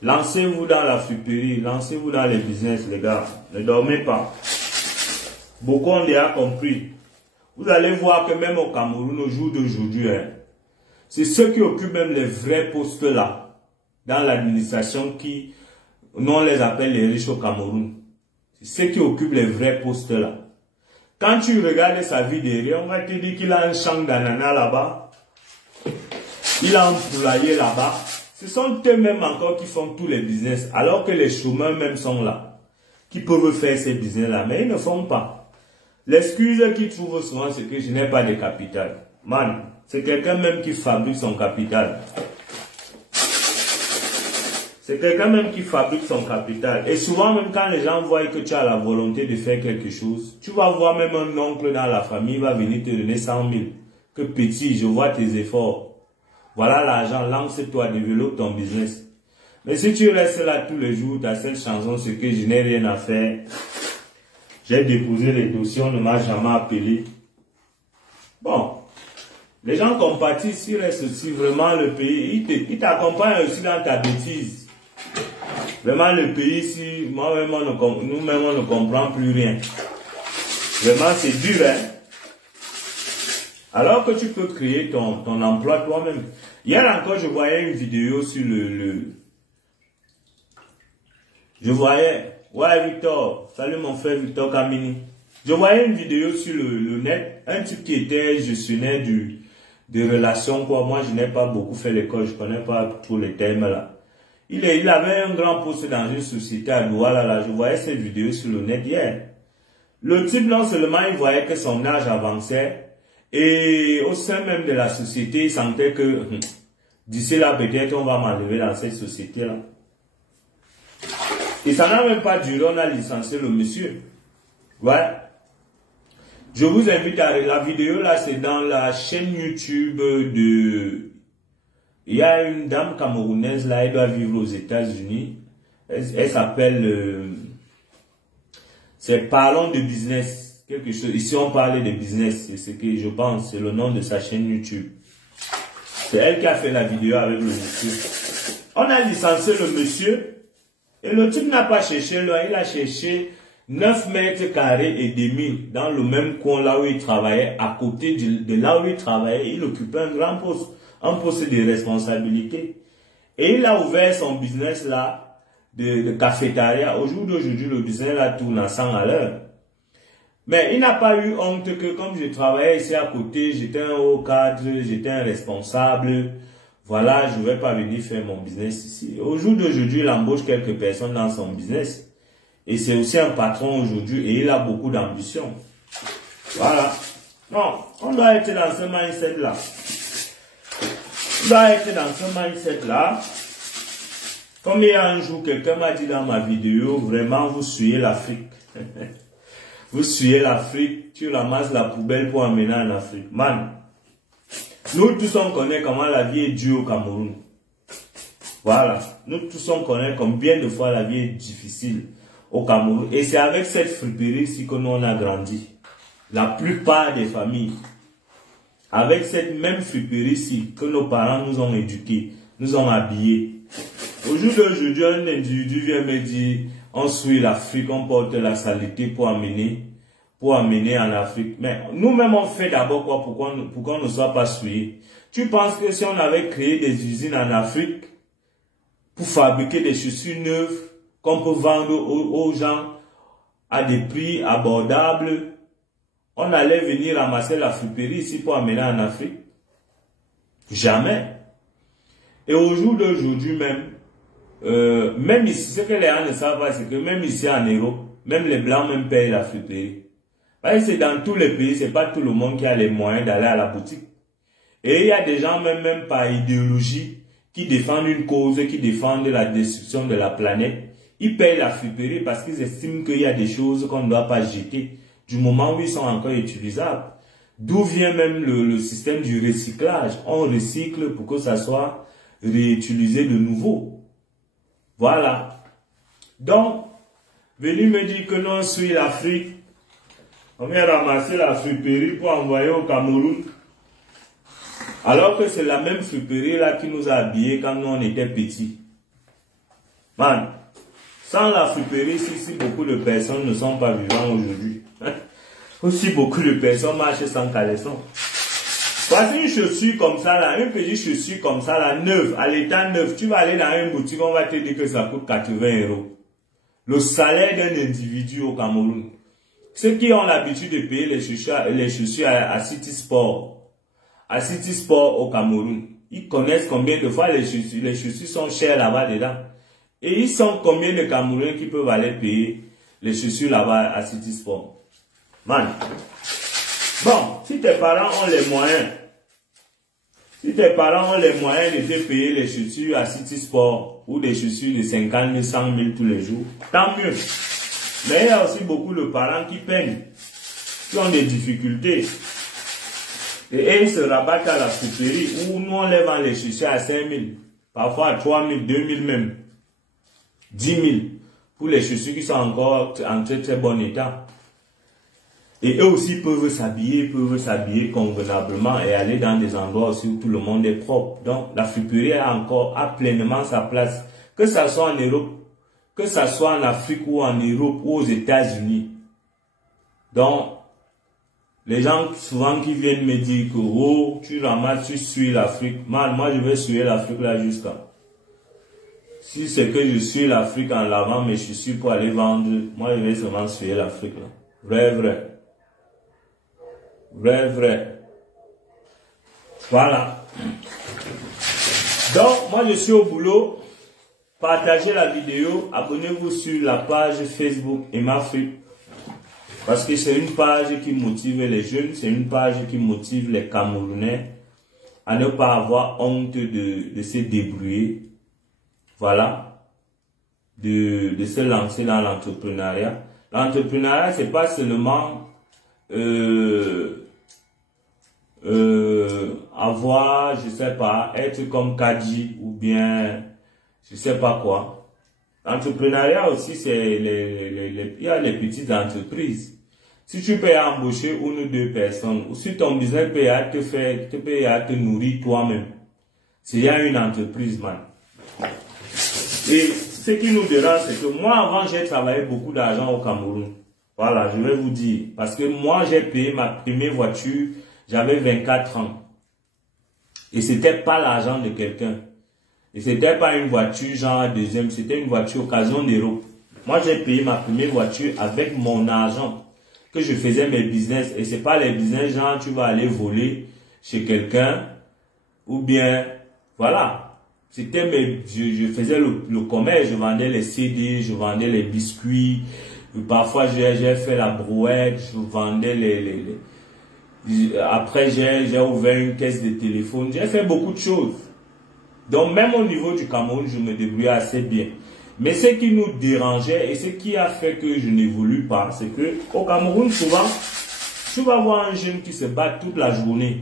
Lancez-vous dans la friperie, lancez-vous dans les business, les gars. Ne dormez pas. Beaucoup ont déjà compris. Vous allez voir que même au Cameroun, au jour d'aujourd'hui, hein, c'est ceux qui occupent même les vrais postes là, dans l'administration qui, nous on les appelle les riches au Cameroun. C'est ceux qui occupent les vrais postes là. Quand tu regardes sa vie derrière, on va te dire qu'il a un champ d'ananas là-bas. Il a un poulailler là-bas. Ce sont eux-mêmes encore qui font tous les business, alors que les chômeurs même sont là, qui peuvent faire ces business-là, mais ils ne font pas. L'excuse qu'ils trouvent souvent, c'est que je n'ai pas de capital. Man, c'est quelqu'un même qui fabrique son capital. C'est quelqu'un même qui fabrique son capital. Et souvent, même quand les gens voient que tu as la volonté de faire quelque chose, tu vas voir même un oncle dans la famille va venir te donner 100 000. Que petit, je vois tes efforts. Voilà l'argent, lance-toi, développe ton business. Mais si tu restes là tous les jours, ta seule chanson, c'est que je n'ai rien à faire. J'ai déposé les dossiers, on ne m'a jamais appelé. Bon, les gens compatissent, ils restent aussi vraiment le pays. Ils t'accompagnent aussi dans ta bêtise. Vraiment le pays ici, nous-mêmes on ne comprend plus rien. Vraiment c'est dur, hein. Alors que tu peux créer ton emploi toi-même. Hier encore, je voyais une vidéo sur Je voyais... Ouais, Victor. Salut mon frère Victor Kamini. Je voyais une vidéo sur le net. Un type qui était gestionnaire de relations, quoi. Moi, je n'ai pas beaucoup fait l'école. Je connais pas tous les thèmes là. Il avait un grand poste dans une société à Douala là. Je voyais cette vidéo sur le net hier. Le type, non seulement il voyait que son âge avançait, et au sein même de la société, il sentait que d'ici là, peut-être on va m'enlever dans cette société-là. Et ça n'a même pas duré, on a licencié le monsieur. Ouais. Je vous invite à la vidéo là, c'est dans la chaîne YouTube de... Il y a une dame camerounaise là, elle doit vivre aux États-Unis. Elle s'appelle... c'est Parlons de business. Quelque chose. Ici, on parlait de business. C'est ce que je pense. C'est le nom de sa chaîne YouTube. C'est elle qui a fait la vidéo avec le monsieur. On a licencié le monsieur. Et le type n'a pas cherché loin. Il a cherché 9 mètres carrés et demi dans le même coin là où il travaillait. À côté de là où il travaillait, il occupait un grand poste. Un poste de responsabilité. Et il a ouvert son business là de cafétéria. Au jour d'aujourd'hui, le business là tourne à 100 à l'heure. Mais il n'a pas eu honte que comme je travaillais ici à côté, j'étais un haut cadre, j'étais un responsable. Voilà, je ne vais pas venir faire mon business ici. Au jour d'aujourd'hui, il embauche quelques personnes dans son business. Et c'est aussi un patron aujourd'hui et il a beaucoup d'ambition. Voilà. Non, on doit être dans ce mindset-là. On doit être dans ce mindset-là. Comme il y a un jour, quelqu'un m'a dit dans ma vidéo, vraiment, vous suivez l'Afrique. Vous suivez l'Afrique, tu ramasses la poubelle pour emmener en Afrique. Man, nous tous on connaît comment la vie est dure au Cameroun. Voilà, nous tous on connaît combien de fois la vie est difficile au Cameroun. Et c'est avec cette friperie ici que nous on a grandi. La plupart des familles. Avec cette même friperie ici que nos parents nous ont éduqués, nous ont habillés. Au jour d'aujourd'hui, un individu vient me dire... On suit l'Afrique, on porte la saleté pour amener en Afrique. Mais nous-mêmes, on fait d'abord quoi pour qu'on ne soit pas souillés. Tu penses que si on avait créé des usines en Afrique pour fabriquer des chaussures neuves qu'on peut vendre aux gens à des prix abordables, on allait venir ramasser la friperie ici pour amener en Afrique? Jamais. Et au jour d'aujourd'hui même, même ici, ce que les gens ne savent pas, c'est que même ici en Europe, même les Blancs même payent la friperie. Parce que c'est dans tous les pays, c'est pas tout le monde qui a les moyens d'aller à la boutique. Et il y a des gens, même par idéologie, qui défendent une cause, qui défendent la destruction de la planète. Ils payent la friperie parce qu'ils estiment qu'il y a des choses qu'on ne doit pas jeter du moment où ils sont encore utilisables. D'où vient même le système du recyclage. On recycle pour que ça soit réutilisé de nouveau. Voilà. Donc, venir me dire que non, suis l'Afrique. On vient ramasser la friperie pour envoyer au Cameroun. Alors que c'est la même friperie là qui nous a habillés quand nous on était petits. Man, sans la friperie, si beaucoup de personnes ne sont pas vivantes aujourd'hui. Aussi beaucoup de personnes marchent sans caleçon. Voici une chaussure comme ça là, une petite chaussure comme ça là, neuve, à l'état neuf. Tu vas aller dans une boutique, on va te dire que ça coûte 80 €. Le salaire d'un individu au Cameroun. Ceux qui ont l'habitude de payer les chaussures à City Sport. À City Sport au Cameroun, ils connaissent combien de fois les chaussures sont chères là-bas dedans. Et ils sont combien de Camerounais qui peuvent aller payer les chaussures là-bas à City Sport. Man. Bon, si tes parents ont les moyens, de te payer les chaussures à City Sport ou des chaussures de 50 000, 100 000 tous les jours, tant mieux. Mais il y a aussi beaucoup de parents qui peinent, qui ont des difficultés. Et ils se rabattent à la friperie où nous on les vend les chaussures à 5 000, parfois à 3 000, 2 000 même, 10 000 pour les chaussures qui sont encore en très très bon état. Et eux aussi peuvent s'habiller convenablement et aller dans des endroits aussi où tout le monde est propre. Donc la friperie a pleinement sa place, que ça soit en Europe, que ça soit en Afrique ou en Europe ou aux États-Unis. Donc les gens souvent qui viennent me dire que oh, tu ramasses, tu suis l'Afrique. Moi je vais suivre l'Afrique là jusqu'à. Si c'est que je suis l'Afrique en lavant mes chaussures pour aller vendre, moi je vais seulement suivre l'Afrique là. Vrai. Voilà. Donc moi je suis au boulot. Partagez la vidéo, abonnez-vous sur la page Facebook Emafrique. Parce que c'est une page qui motive les jeunes, c'est une page qui motive les Camerounais à ne pas avoir honte de se débrouiller. Voilà. De se lancer dans l'entrepreneuriat. L'entrepreneuriat, c'est pas seulement avoir, je sais pas, être comme Kadji ou bien, je sais pas quoi. L'entrepreneuriat aussi, c'est il y a les petites entreprises. Si tu peux embaucher une ou deux personnes, ou si ton business peut te nourrir toi-même, c'est une entreprise, man. Et ce qui nous dérange, c'est que moi, avant, j'ai travaillé beaucoup d'argent au Cameroun. Voilà, je vais vous dire. Parce que moi, j'ai payé ma première voiture, j'avais 24 ans. Et c'était pas l'argent de quelqu'un. Et c'était pas une voiture genre deuxième, c'était une voiture occasion d'Europe. Moi, j'ai payé ma première voiture avec mon argent. Que je faisais mes business. Et c'est pas les business genre tu vas aller voler chez quelqu'un. Ou bien, voilà. C'était je faisais le commerce. Je vendais les CD, je vendais les biscuits. Parfois, j'ai fait la brouette. Je vendais Après, j'ai ouvert une caisse de téléphone. J'ai fait beaucoup de choses. Donc, même au niveau du Cameroun, je me débrouillais assez bien. Mais ce qui nous dérangeait et ce qui a fait que je n'évolue pas, c'est que au Cameroun, souvent, tu vas voir un jeune qui se bat toute la journée.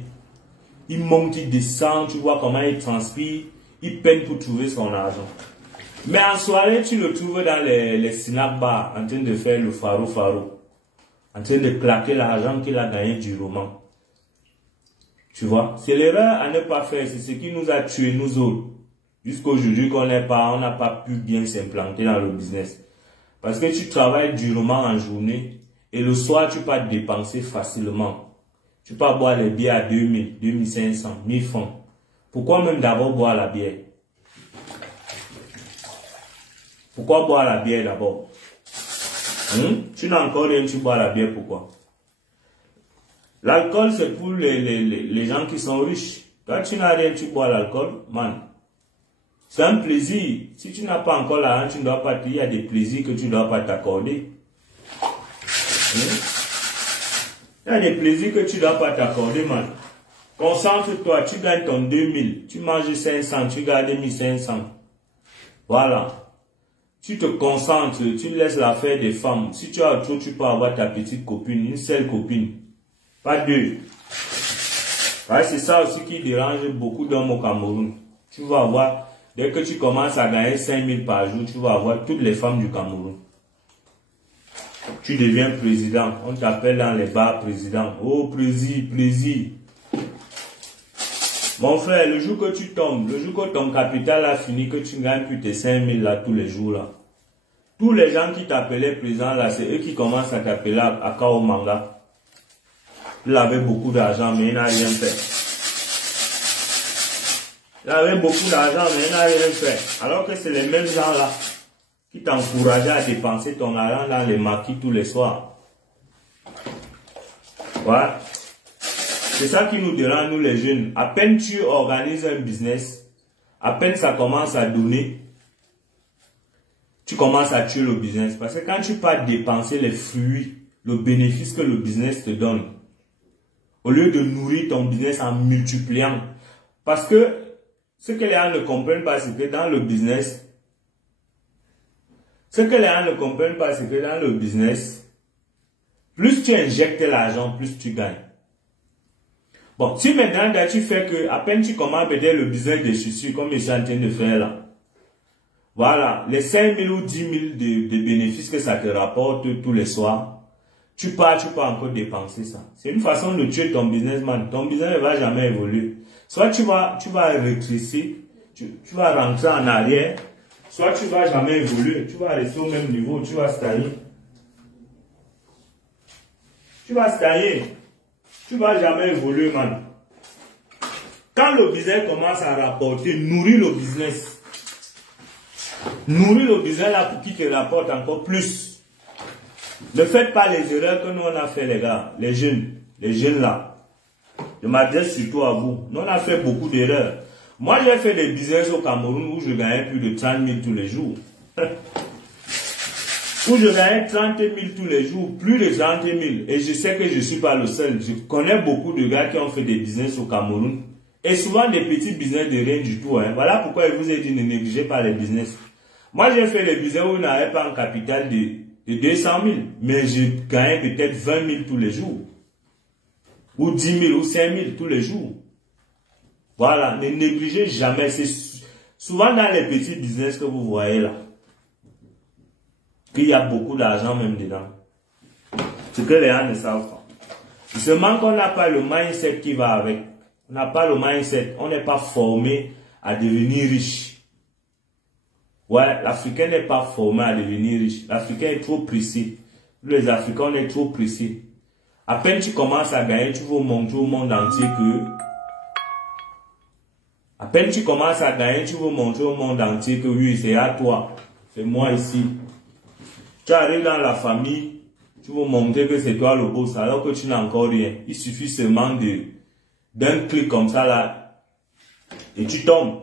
Il monte, il descend, tu vois comment il transpire, il peine pour trouver son argent. Mais en soirée, tu le trouves dans les snack bars, en train de faire le faro, en train de claquer l'argent qu'il a gagné du roman. Tu vois, c'est l'erreur à ne pas faire, c'est ce qui nous a tués, nous autres. Jusqu'à aujourd'hui on n'a pas pu bien s'implanter dans le business. Parce que tu travailles durement en journée et le soir tu peux dépenser facilement. Tu peux boire les bières à 2000, 2500, 1000 francs. Pourquoi même d'abord boire la bière? Pourquoi boire la bière d'abord? Tu n'as encore rien, tu bois la bière, pourquoi? L'alcool c'est pour les gens qui sont riches. Toi tu n'as rien, tu bois l'alcool, man. C'est un plaisir. Si tu n'as pas encore l'argent, tu ne dois pas. Il y a des plaisirs que tu ne dois pas t'accorder. Il y a des plaisirs que tu ne dois pas t'accorder, man. Concentre-toi, tu gagnes ton 2000, tu manges 500, tu gagnes 1500. Voilà. Tu te concentres, tu laisses l'affaire des femmes. Si tu as trop, tu peux avoir ta petite copine, une seule copine. Pas deux. C'est ça aussi qui dérange beaucoup d'hommes au Cameroun. Tu vas avoir, dès que tu commences à gagner 5000 par jour, tu vas avoir toutes les femmes du Cameroun. Tu deviens président. On t'appelle dans les bars président. Oh, président. Mon frère, le jour que tu tombes, le jour que ton capital a fini, que tu gagnes plus de 5000 là tous les jours là. Tous les gens qui t'appelaient président là, c'est eux qui commencent à t'appeler à Kao Manga. Il avait beaucoup d'argent, mais il n'a rien fait. Il avait beaucoup d'argent, mais il n'a rien fait. Alors que c'est les mêmes gens là qui t'encourageaient à dépenser ton argent dans les maquis tous les soirs. Ouais. C'est ça qui nous dérange, nous les jeunes. À peine tu organises un business, à peine ça commence à donner, tu commences à tuer le business. Parce que quand tu pars dépenser les fruits, le bénéfice que le business te donne, au lieu de nourrir ton business en multipliant. Parce que ce que les gens ne comprennent pas, c'est que dans le business, plus tu injectes l'argent, plus tu gagnes. Bon, si maintenant tu fais que, à peine tu commences peut-être le business des chaussures, comme je suis en train de faire là. Voilà, les 5000 ou 10 000 de bénéfices que ça te rapporte tous les soirs, tu peux encore dépenser ça. C'est une façon de tuer ton businessman. Ton business ne va jamais évoluer. Soit tu vas rétrécir, tu vas rentrer en arrière, soit tu vas jamais évoluer, tu vas rester au même niveau, tu vas stagner. Tu vas jamais évoluer, man. Quand le business commence à rapporter, nourris le business. Nourris le business là pour qu'il te rapporte encore plus. Ne faites pas les erreurs que nous on a fait, les gars, les jeunes là. Je m'adresse surtout à vous. Nous on a fait beaucoup d'erreurs. Moi j'ai fait des business au Cameroun où je gagnais plus de 30 000 tous les jours. Où je gagnais 30 000 tous les jours, plus de 30 000. Et je sais que je ne suis pas le seul. Je connais beaucoup de gars qui ont fait des business au Cameroun. Et souvent des petits business de rien du tout. Hein. Voilà pourquoi je vous ai dit ne négligez pas les business. Moi j'ai fait des business où je n'avais pas un capital de 200 000. Mais je gagnais peut-être 20 000 tous les jours. Ou 10 000 ou 5 000 tous les jours. Voilà, ne négligez jamais. C'est souvent dans les petits business que vous voyez là. Qu'il y a beaucoup d'argent même dedans. Ce que les gens ne savent pas. Seulement qu'on n'a pas le mindset qui va avec. On n'a pas le mindset. On n'est pas formé à devenir riche. Ouais, l'Africain n'est pas formé à devenir riche. L'Africain est trop précis. Les Africains, on est trop précis. À peine tu commences à gagner, tu veux montrer au monde entier que... À peine tu commences à gagner, tu veux montrer au monde entier que oui, c'est à toi. C'est moi ici. Tu arrives dans la famille, tu veux montrer que c'est toi le boss alors que tu n'as encore rien. Il suffit seulement d'un clic comme ça là et tu tombes.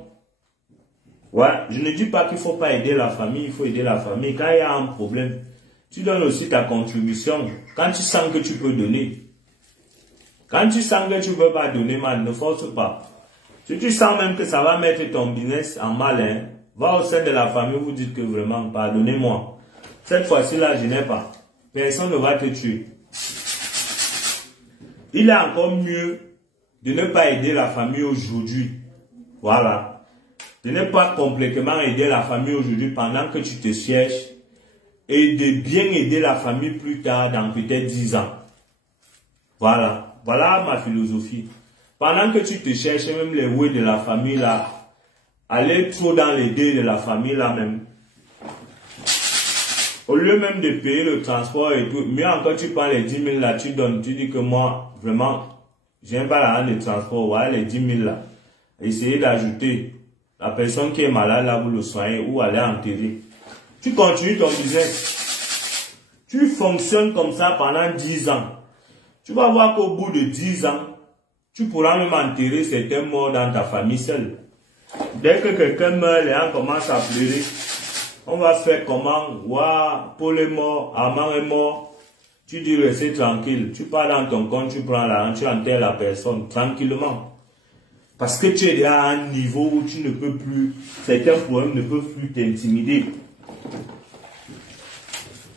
Ouais, je ne dis pas qu'il ne faut pas aider la famille, il faut aider la famille. Quand il y a un problème, tu donnes aussi ta contribution. Quand tu sens que tu peux donner. Quand tu sens que tu ne veux pas donner, man, ne force pas. Si tu sens même que ça va mettre ton business en mal, hein, va au sein de la famille, vous dites que vraiment, pardonnez-moi. Cette fois-ci là, je n'ai pas. Personne ne va te tuer. Il est encore mieux de ne pas aider la famille aujourd'hui. Voilà. De ne pas complètement aider la famille aujourd'hui pendant que tu te cherches. Et de bien aider la famille plus tard dans peut-être 10 ans. Voilà. Voilà ma philosophie. Pendant que tu te cherches, même les ouais de la famille là, aller trop dans les dés de la famille là même. Au lieu même de payer le transport et tout, mieux encore tu prends les 10 000 là, tu donnes, tu dis que moi, vraiment, j'aime pas l'argent de transport, voilà les 10 000 là. Essayez d'ajouter la personne qui est malade là, vous le soignez ou aller enterrer. Tu continues ton business. Tu fonctionnes comme ça pendant 10 ans. Tu vas voir qu'au bout de 10 ans, tu pourras même enterrer certains morts dans ta famille seule. Dès que quelqu'un meurt, les gens commencent à pleurer. On va faire comment? Waouh, Paul est mort, Armand est mort. Tu dis rester tranquille. Tu pars dans ton compte, tu prends l'argent, tu enterres la personne tranquillement. Parce que tu es déjà à un niveau où tu ne peux plus, certains problèmes ne peuvent plus t'intimider.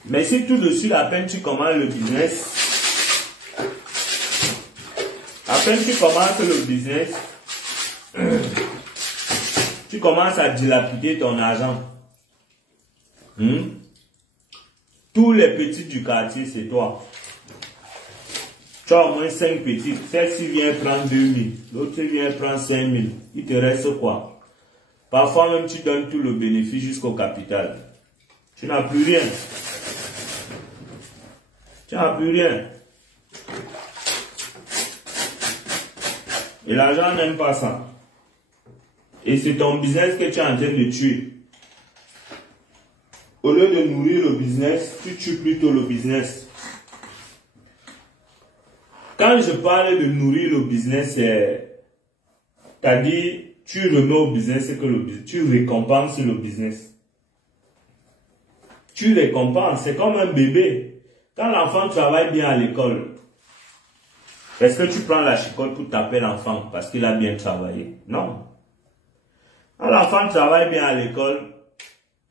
Mais si tout de suite, à peine tu commences le business, à peine tu commences le business, tu commences à dilapider ton argent. Tous les petits du quartier, c'est toi. Tu as au moins 5 petits. Celle-ci vient prendre 2000. L'autre vient prendre 5000. Il te reste quoi? Parfois même tu donnes tout le bénéfice jusqu'au capital. Tu n'as plus rien. Tu n'as plus rien. Et l'argent n'aime pas ça. Et c'est ton business que tu es en train de tuer. Au lieu de nourrir le business, tu tues plutôt le business. Quand je parle de nourrir le business, c'est-à-dire tu remets au business que le business, tu récompenses le business. Tu récompenses, c'est comme un bébé. Quand l'enfant travaille bien à l'école, est-ce que tu prends la chicotte pour taper l'enfant parce qu'il a bien travaillé? Non. Quand l'enfant travaille bien à l'école,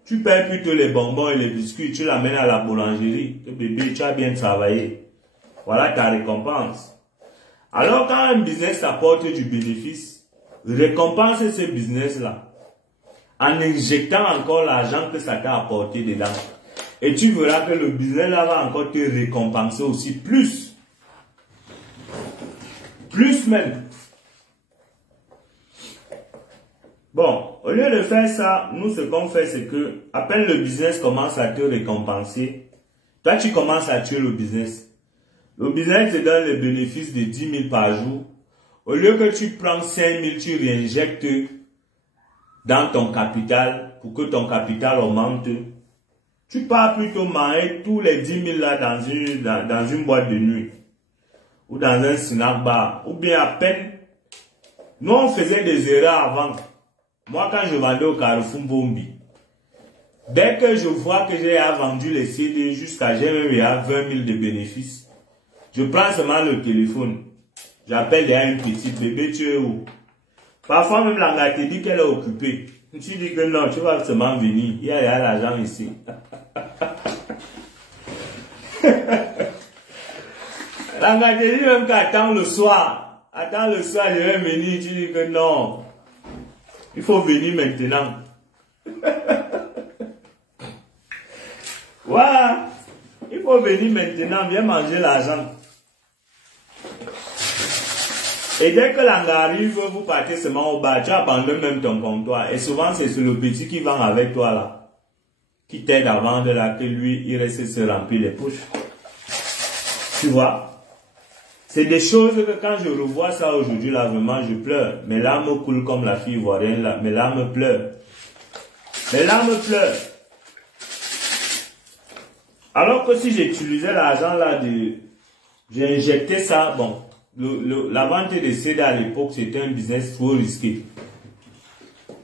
tu payes plutôt les bonbons et les biscuits, tu l'amènes à la boulangerie. Le bébé, tu as bien travaillé. Voilà ta récompense. Alors quand un business apporte du bénéfice, récompense ce business-là en injectant encore l'argent que ça t'a apporté dedans. Et tu verras que le business-là va encore te récompenser aussi plus. Plus même. Bon, au lieu de faire ça, nous ce qu'on fait c'est que, à peine le business commence à te récompenser, toi tu commences à tuer le business. Le business te donne les bénéfices de 10 000 par jour. Au lieu que tu prends 5 000, tu réinjectes dans ton capital pour que ton capital augmente. Tu pars plutôt manger tous les 10 000 là dans une boîte de nuit. Ou dans un snack bar. Ou bien à peine. Nous on faisait des erreurs avant. Moi quand je vendais au Carrefour Bombi. Dès que je vois que j'ai vendu les CD jusqu'à j'ai même 20 000 de bénéfices. Je prends seulement le téléphone. J'appelle derrière une petite bébé, tu es où? Parfois même la gars te dit qu'elle est occupée. Tu dis que non, tu vas seulement venir. Il y a l'argent ici. La gars te dit même qu'attends le soir. Attends le soir, je vais venir. Tu dis que non. Il faut venir maintenant. Voilà. Il faut venir maintenant, viens manger l'argent. Et dès que l'anga arrive, vous partez seulement au bar, tu abandonnes même ton comptoir. Et souvent, c'est le petit qui vend avec toi là, qui t'aide à vendre là, que lui, il reste se remplir les poches. Tu vois? C'est des choses que quand je revois ça aujourd'hui, là, vraiment, je pleure. Mes larmes coulent comme la fille ivoirienne là, mes larmes pleurent. Mes larmes pleurent. Alors que si j'utilisais l'argent là, j'ai injecté ça, bon. La vente de CD à l'époque, c'était un business trop risqué.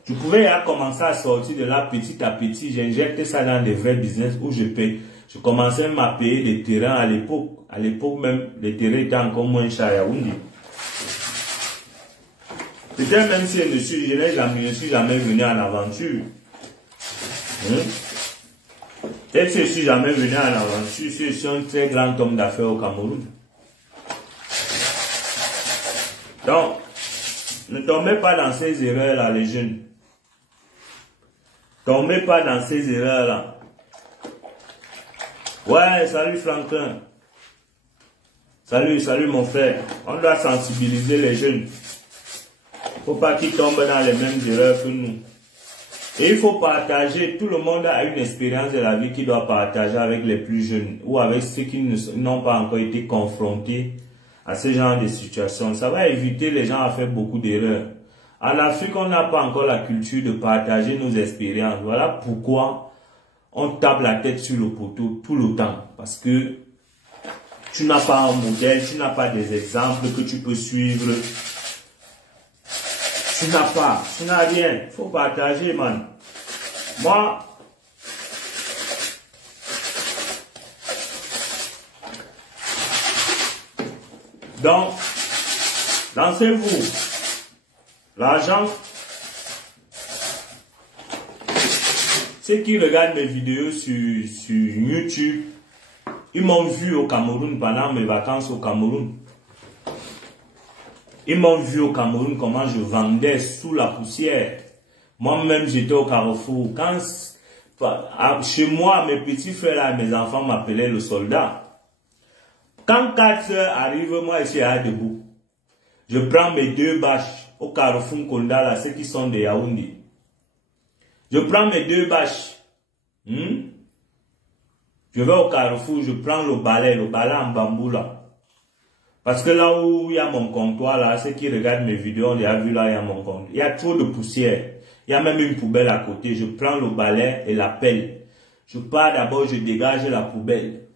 Je pouvais commencer à sortir de là petit à petit. J'injectais ça dans des vrais business où je paye. Je commençais même à payer des terrains à l'époque. À l'époque même, les terrains étaient encore moins chers à Yaoundé. Peut-être même si je ne suis jamais venu en aventure. Peut-être que je suis jamais venu en aventure, je suis un très grand homme d'affaires au Cameroun. Donc, ne tombez pas dans ces erreurs-là, les jeunes. Tombez pas dans ces erreurs-là. Ouais, salut Franklin. Salut mon frère. On doit sensibiliser les jeunes. Faut pas qu'ils tombent dans les mêmes erreurs que nous. Et il faut partager. Tout le monde a une expérience de la vie qu'il doit partager avec les plus jeunes ou avec ceux qui n'ont pas encore été confrontés à ce genre de situation. Ça va éviter les gens à faire beaucoup d'erreurs. En Afrique, on n'a pas encore la culture de partager nos expériences. Voilà pourquoi on tape la tête sur le poteau tout le temps. Parce que tu n'as pas un modèle, tu n'as pas des exemples que tu peux suivre. Tu n'as rien. Il faut partager, man. Moi, Donc, lancez-vous. L'argent, ceux qui regardent mes vidéos sur YouTube, ils m'ont vu au Cameroun pendant mes vacances au Cameroun. Ils m'ont vu au Cameroun comment je vendais sous la poussière. Moi-même, j'étais au Carrefour. Quand, chez moi, mes petits frères là, mes enfants m'appelaient le soldat. Quand 4 heures arrivent, moi, je suis là debout. Je prends mes 2 bâches au Carrefour Konda, là, ceux qui sont de Yaoundé. Je prends mes 2 bâches. Je vais au Carrefour, je prends le balai en bambou là. Parce que là où il y a mon comptoir, là, ceux qui regardent mes vidéos, on a vu là, il y a mon comptoir. Il y a trop de poussière. Il y a même une poubelle à côté. Je prends le balai et la pelle. Je pars d'abord, je dégage la poubelle.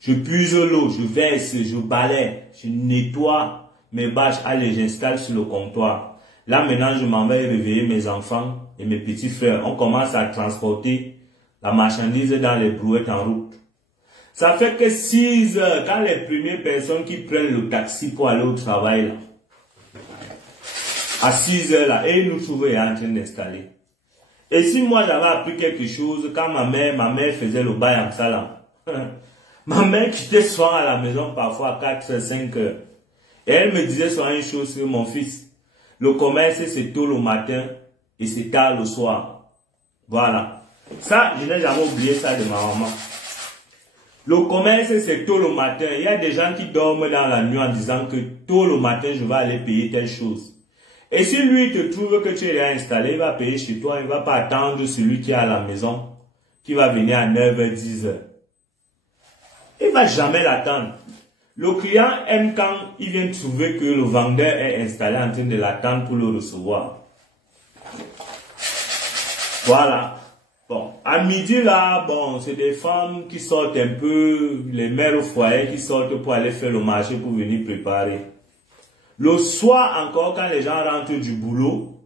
Je puise l'eau, je verse, je balaye, je nettoie mes bâches, allez, j'installe sur le comptoir. Là, maintenant, je m'en vais réveiller mes enfants et mes petits frères. On commence à transporter la marchandise dans les brouettes en route. Ça fait que 6 heures, quand les premières personnes qui prennent le taxi pour aller au travail, là, à 6 heures, là, et nous trouvent en train d'installer. Et si moi, j'avais appris quelque chose, quand ma mère faisait le bail en salam, ma mère quittait souvent à la maison, parfois à 4, 5 heures. Et elle me disait souvent une chose, mon fils, le commerce, c'est tôt le matin et c'est tard le soir. Voilà. Ça, je n'ai jamais oublié ça de ma maman. Le commerce, c'est tôt le matin. Il y a des gens qui dorment dans la nuit en disant que tôt le matin, je vais aller payer telle chose. Et si lui te trouve que tu es installé, il va payer chez toi, il ne va pas attendre celui qui est à la maison, qui va venir à 9h, 10h. Il ne va jamais l'attendre. Le client aime quand il vient trouver que le vendeur est installé en train de l'attendre pour le recevoir. Voilà. Bon, à midi là, bon, c'est des femmes qui sortent un peu, les mères au foyer qui sortent pour aller faire le marché pour venir préparer. Le soir encore, quand les gens rentrent du boulot,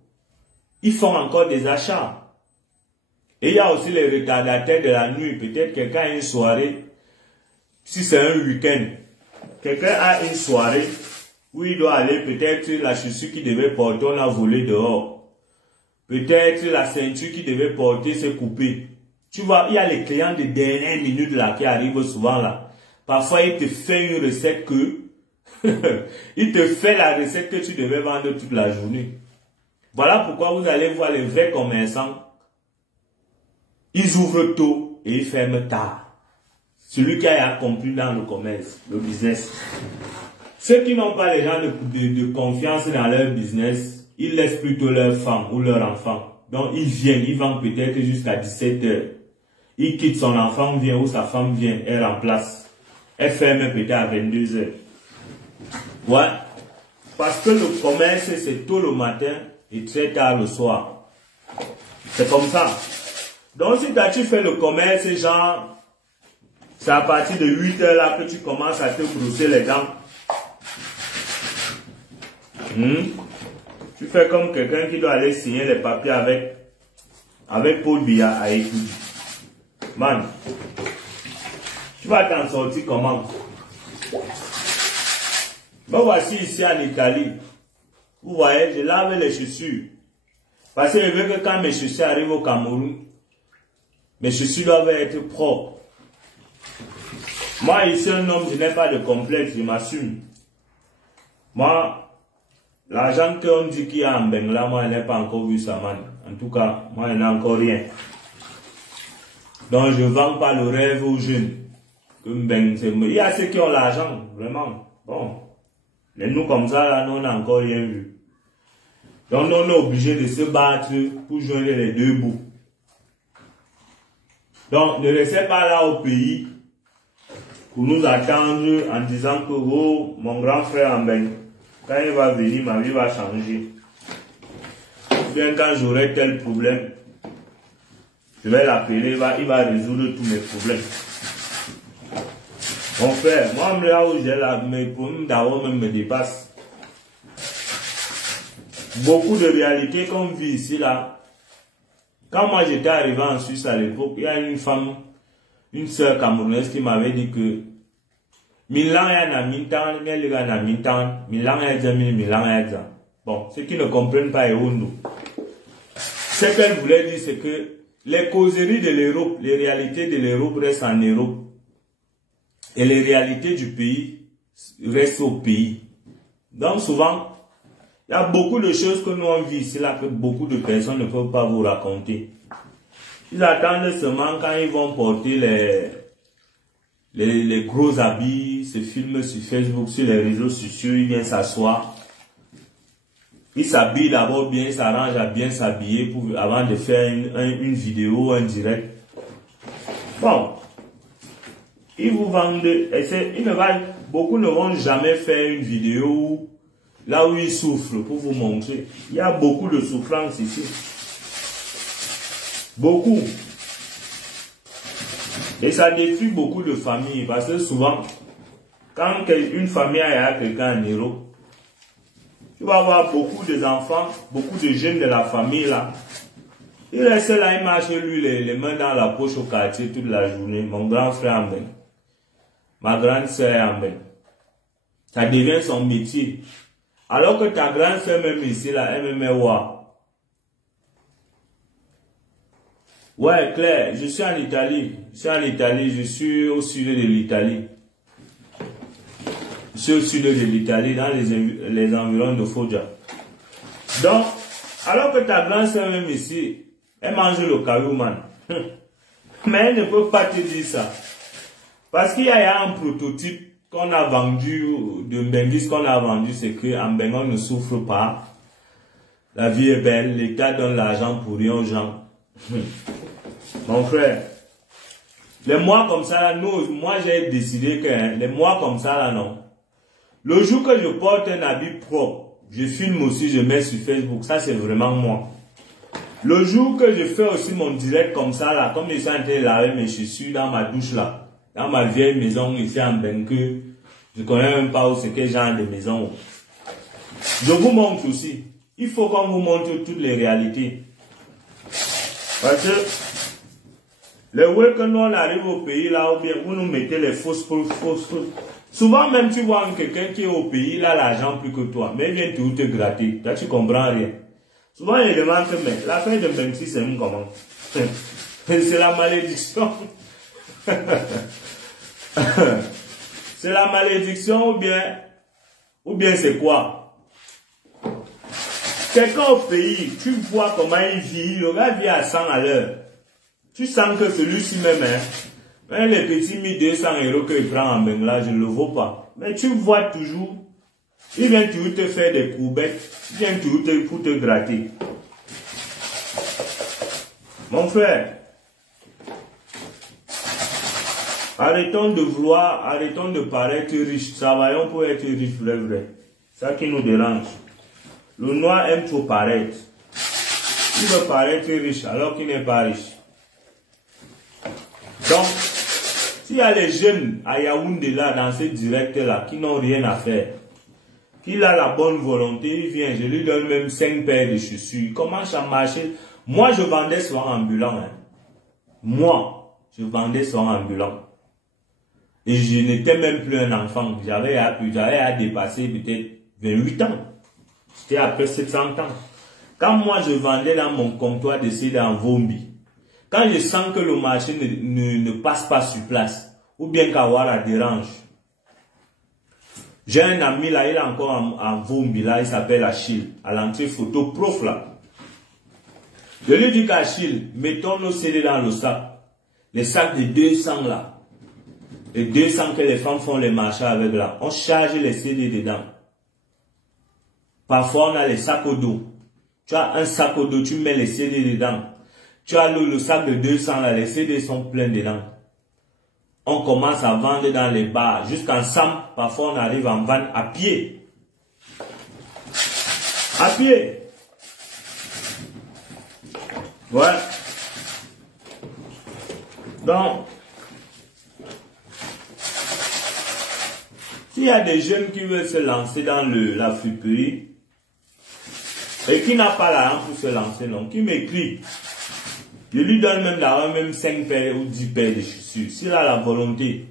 ils font encore des achats. Et il y a aussi les retardataires de la nuit. Peut-être quelqu'un a une soirée, si c'est un week-end, quelqu'un a une soirée où il doit aller, peut-être la chaussure qu'il devait porter, on a volé dehors. Peut-être la ceinture qu'il devait porter s'est coupée. Tu vois, il y a les clients de dernière minute là qui arrivent souvent là. Parfois, il te fait une recette que il te fait la recette que tu devais vendre toute la journée. Voilà pourquoi vous allez voir les vrais commerçants. Ils ouvrent tôt et ils ferment tard. Celui qui a accompli dans le commerce, le business. Ceux qui n'ont pas les gens de confiance dans leur business, ils laissent plutôt leur femme ou leur enfant. Donc ils viennent, ils vendent peut-être jusqu'à 17 heures. Il quitte, son enfant vient ou sa femme vient, elle remplace. Elle ferme peut-être à 22 heures. Ouais. Parce que le commerce, c'est tôt le matin et très tard le soir. C'est comme ça. Donc si tu fais le commerce, genre, c'est à partir de 8 heures là que tu commences à te brosser les dents. Tu fais comme quelqu'un qui doit aller signer les papiers avec Paul Biya à étudier. Man, tu vas t'en sortir comment? Me voici ici en Italie. Vous voyez, je lave les chaussures. Parce que je veux que quand mes chaussures arrivent au Cameroun, mes chaussures doivent être propres. Moi, ici, un homme, je n'ai pas de complexe, je m'assume. Moi, l'argent qu'on dit qu'il y a en Bengla, moi, je n'ai pas encore vu ça, man. En tout cas, moi, je n'ai encore rien. Donc, je ne vends pas le rêve aux jeunes. Il y a ceux qui ont l'argent, vraiment. Bon. Mais nous, comme ça, là, nous, on n'a encore rien vu. Donc, nous, on est obligé de se battre pour joindre les deux bouts. Donc, ne restez pas là au pays pour nous attendre en disant que, oh, mon grand frère en Beng, quand il va venir, ma vie va changer. Ou bien quand j'aurai tel problème, je vais l'appeler, il va résoudre tous mes problèmes. Mon frère, moi, là où j'ai là, mes problèmes d'abord même me dépassent. Beaucoup de réalités qu'on vit ici, là. Quand moi j'étais arrivé en Suisse à l'époque, il y a une femme, une sœur camerounaise qui m'avait dit que Milan est en mintan, Neligan en mintan, Milan est Zami, Milan est Zam. Bon, ceux qui ne comprennent pas Eondo. Ce qu'elle voulait dire, c'est que les causeries de l'Europe, les réalités de l'Europe restent en Europe. Et les réalités du pays restent au pays. Donc souvent, il y a beaucoup de choses que nous on vit ici là que beaucoup de personnes ne peuvent pas vous raconter. Ils attendent seulement quand ils vont porter les gros habits, se filment sur Facebook, sur les réseaux sociaux, ils viennent s'asseoir. Ils s'habillent d'abord bien, ils s'arrangent à bien s'habiller avant de faire une vidéo, un direct. Bon, ils vous vendent, beaucoup ne vont jamais faire une vidéo là où ils souffrent pour vous montrer. Il y a beaucoup de souffrance ici. Beaucoup. Et ça détruit beaucoup de familles parce que souvent, quand une famille a quelqu'un en Europe, tu vas avoir beaucoup d'enfants, beaucoup de jeunes de la famille là. Il reste là, il marche lui les mains dans la poche au quartier toute la journée. Mon grand frère en ben. Ma grande soeur en ben. Ça devient son métier. Alors que ta grande soeur même ici là, elle me met voir. Ouais, Claire, je suis en Italie. Je suis au sud de l'Italie. Je suis au sud de l'Italie, dans les environs de Foggia. Donc, alors que ta grande soeur même ici, elle mange le caillou-man. Mais elle ne peut pas te dire ça. Parce qu'il y a un prototype qu'on a vendu, de Mbengis qu'on a vendu, c'est qu'en Bengo on ne souffre pas. La vie est belle, l'État donne l'argent pour rien aux gens. Mon frère, les mois comme ça, là, moi j'ai décidé que les mois comme ça, là, non. Le jour que je porte un habit propre, je filme aussi, je mets sur Facebook, ça c'est vraiment moi. Le jour que je fais aussi mon direct comme ça, là, comme je suis en train de laver mes chaussures dans ma douche, là, dans ma vieille maison ici en Bengue, je connais même pas où c'est quel genre de maison. Je vous montre aussi. Il faut qu'on vous montre toutes les réalités. Parce que le way que nous on arrive au pays là, ou bien vous nous mettez les fausses. Souvent même tu vois quelqu'un qui est au pays, il a l'argent plus que toi, mais il vient tout te gratter. Là tu comprends rien. Souvent il demande que mais la fin de 26 c'est comment? C'est la malédiction. C'est la malédiction ou bien c'est quoi? Quelqu'un au pays, tu vois comment il vit, le gars vit à 100 à l'heure. Tu sens que celui-ci même, hein, les petits 1200 € qu'il prend en Bengla, je ne le vaux pas. Mais tu vois toujours, il vient toujours te faire des courbettes, il vient toujours pour te gratter. Mon frère, arrêtons de vouloir, arrêtons de paraître riches, travaillons pour être riches, vrai. C'est ça qui nous dérange. Le noir aime trop paraître. Il veut paraître riche alors qu'il n'est pas riche. Donc, s'il y a les jeunes à Yaoundé là, dans ce direct là, qui n'ont rien à faire, qui a la bonne volonté, il vient, je lui donne même 5 paires de chaussures, il commence à marcher. Moi, je vendais souvent ambulant. Hein. Moi, je vendais souvent ambulant. Et je n'étais même plus un enfant. J'avais à dépasser peut-être 28 ans. C'était après 700 ans. Quand moi, je vendais dans mon comptoir de CD en Vombi, quand je sens que le marché ne passe pas sur place, ou bien qu'Awara dérange, j'ai un ami là, il est encore en Vombi, là, il s'appelle Achille, à l'entrée photo prof là. Je lui dis qu'Achille, mettons nos CD dans le sac, les sacs de 200 là, les 200 que les femmes font les marchés avec là, on charge les CD dedans. Parfois on a les sacs au dos. Tu as un sac au dos, tu mets les CD dedans. Tu as le sac de 200 là, les CD sont pleins dedans. On commence à vendre dans les bars. Jusqu'ensemble, parfois on arrive en vente à pied. À pied. Ouais. Donc, s'il y a des jeunes qui veulent se lancer dans la friperie, et qui n'a pas l'argent pour se lancer, non, qui m'écrit, je lui donne même l'argent, même 5 paires ou 10 paires de chaussures, s'il a la volonté.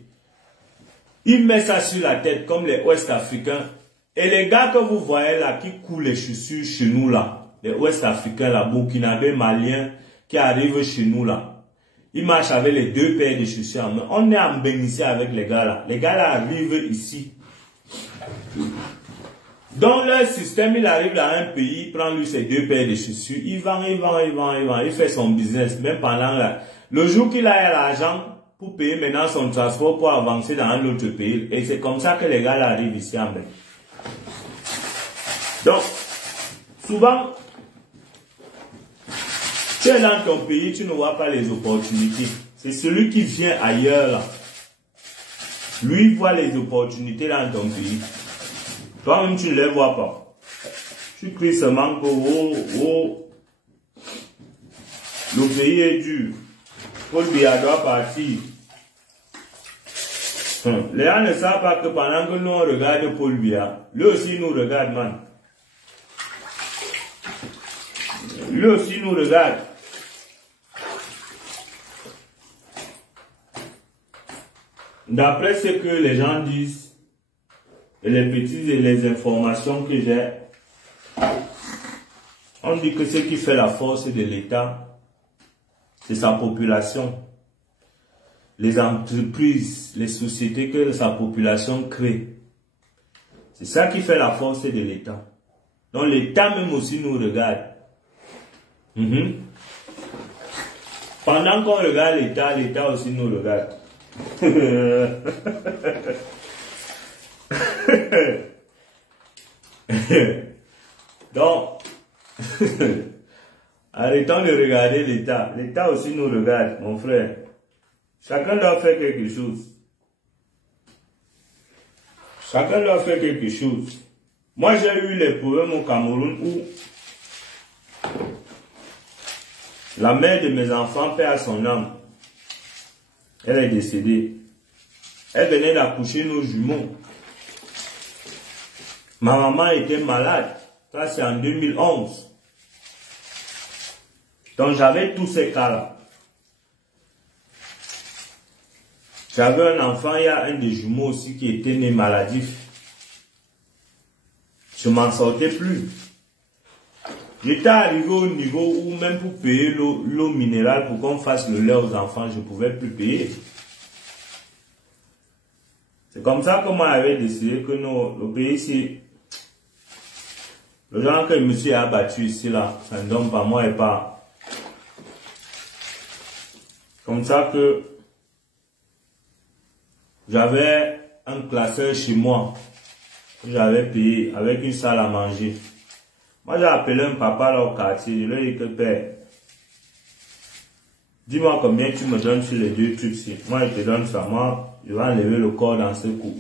Il met ça sur la tête comme les Ouest-Africains. Et les gars que vous voyez là qui coulent les chaussures chez nous là, les Ouest-Africains là, Burkinabés, Maliens qui arrivent chez nous là, ils marchent avec les deux paires de chaussures en main. On est en bénéficie avec les gars là. Les gars là arrivent ici. Dans leur système, il arrive dans un pays, il prend lui ses deux paires de chaussures, il vend, il fait son business, même pendant là. Le jour qu'il a l'argent pour payer maintenant son transport pour avancer dans un autre pays. Et c'est comme ça que les gars là arrivent ici en Belgique. Donc, souvent, tu es dans ton pays, tu ne vois pas les opportunités. C'est celui qui vient ailleurs là. Lui voit les opportunités dans ton pays. Toi-même, tu ne les vois pas. Tu cries seulement que le pays est dur. Paul Biya doit partir. Les gens ne savent pas que pendant que nous on regarde Paul Biya, lui aussi nous regarde, man. Lui aussi nous regarde. D'après ce que les gens disent, et les petites et les informations que j'ai, on dit que ce qui fait la force de l'État, c'est sa population. Les entreprises, les sociétés que sa population crée. C'est ça qui fait la force de l'État. Donc l'État même aussi nous regarde. Pendant qu'on regarde l'État, l'État aussi nous regarde. Donc, arrêtons de regarder l'État. L'État aussi nous regarde, mon frère. Chacun doit faire quelque chose. Chacun doit faire quelque chose. Moi, j'ai eu les problèmes au Cameroun où la mère de mes enfants perd son âme. Elle est décédée. Elle venait d'accoucher nos jumeaux. Ma maman était malade. Ça, c'est en 2011. Donc, j'avais tous ces cas-là. J'avais un enfant, il y a un des jumeaux aussi qui était né maladif. Je m'en sortais plus. J'étais arrivé au niveau où même pour payer l'eau minérale pour qu'on fasse le lait aux enfants, je ne pouvais plus payer. C'est comme ça que moi j'avais décidé que le pays ici, le genre que le monsieur a battu ici là, ça ne donne pas moi et pas. Comme ça que j'avais un classeur chez moi que j'avais payé avec une salle à manger. Moi j'ai appelé un papa là au quartier, je lui ai dit que père, dis-moi combien tu me donnes sur les deux trucs-ci. Moi je te donne ça, moi je vais enlever le corps dans ce coup,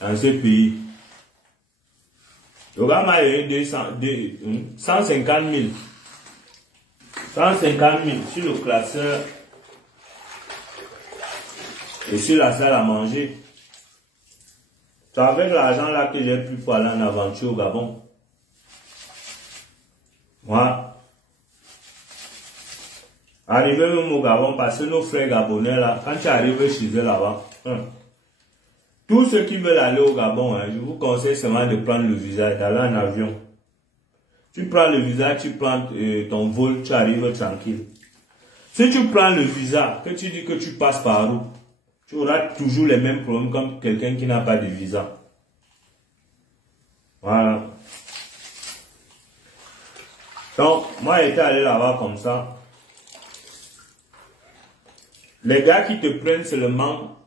dans ce pays. Le gars m'a donné 150 000. 150 000 sur le classeur et sur la salle à manger. C'est avec l'argent là que j'ai pu aller en aventure au Gabon. Moi, arrivé même au Gabon, parce que nos frères gabonais là, quand tu arrives chez eux là-bas, tous ceux qui veulent aller au Gabon, je vous conseille seulement de prendre le visa, d'aller en avion. Tu prends le visa, tu prends ton vol, tu arrives tranquille. Si tu prends le visa, que tu dis que tu passes par où, tu auras toujours les mêmes problèmes comme quelqu'un qui n'a pas de visa. Voilà. Donc, moi, j'étais allé là-bas comme ça. Les gars qui te prennent seulement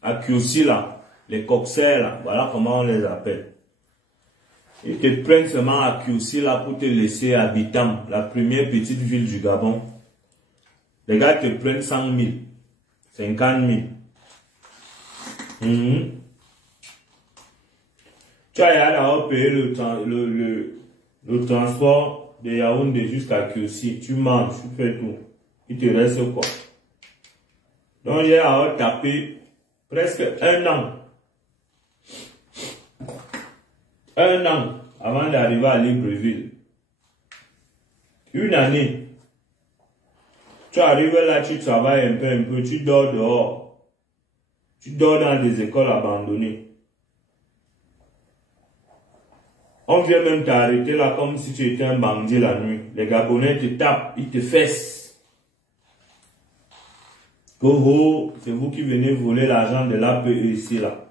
à Kiosi là, les coxers là, voilà comment on les appelle. Ils te prennent seulement à Kiosi là pour te laisser à Bitam, la première petite ville du Gabon. Les gars te prennent 100 000, 50 000. Tu as d'abord payé le transport de Yaoundé jusqu'à Kiosi. Tu manges, tu fais tout. Il te reste quoi? Donc j'ai tapé presque un an. Un an avant d'arriver à Libreville. Une année. Tu arrives là, tu travailles un peu, tu dors dehors. Tu dors dans des écoles abandonnées. On vient même t'arrêter là comme si tu étais un bandit la nuit. Les Gabonais te tapent, ils te fessent. Oh, c'est vous qui venez voler l'argent de l'APE ici là.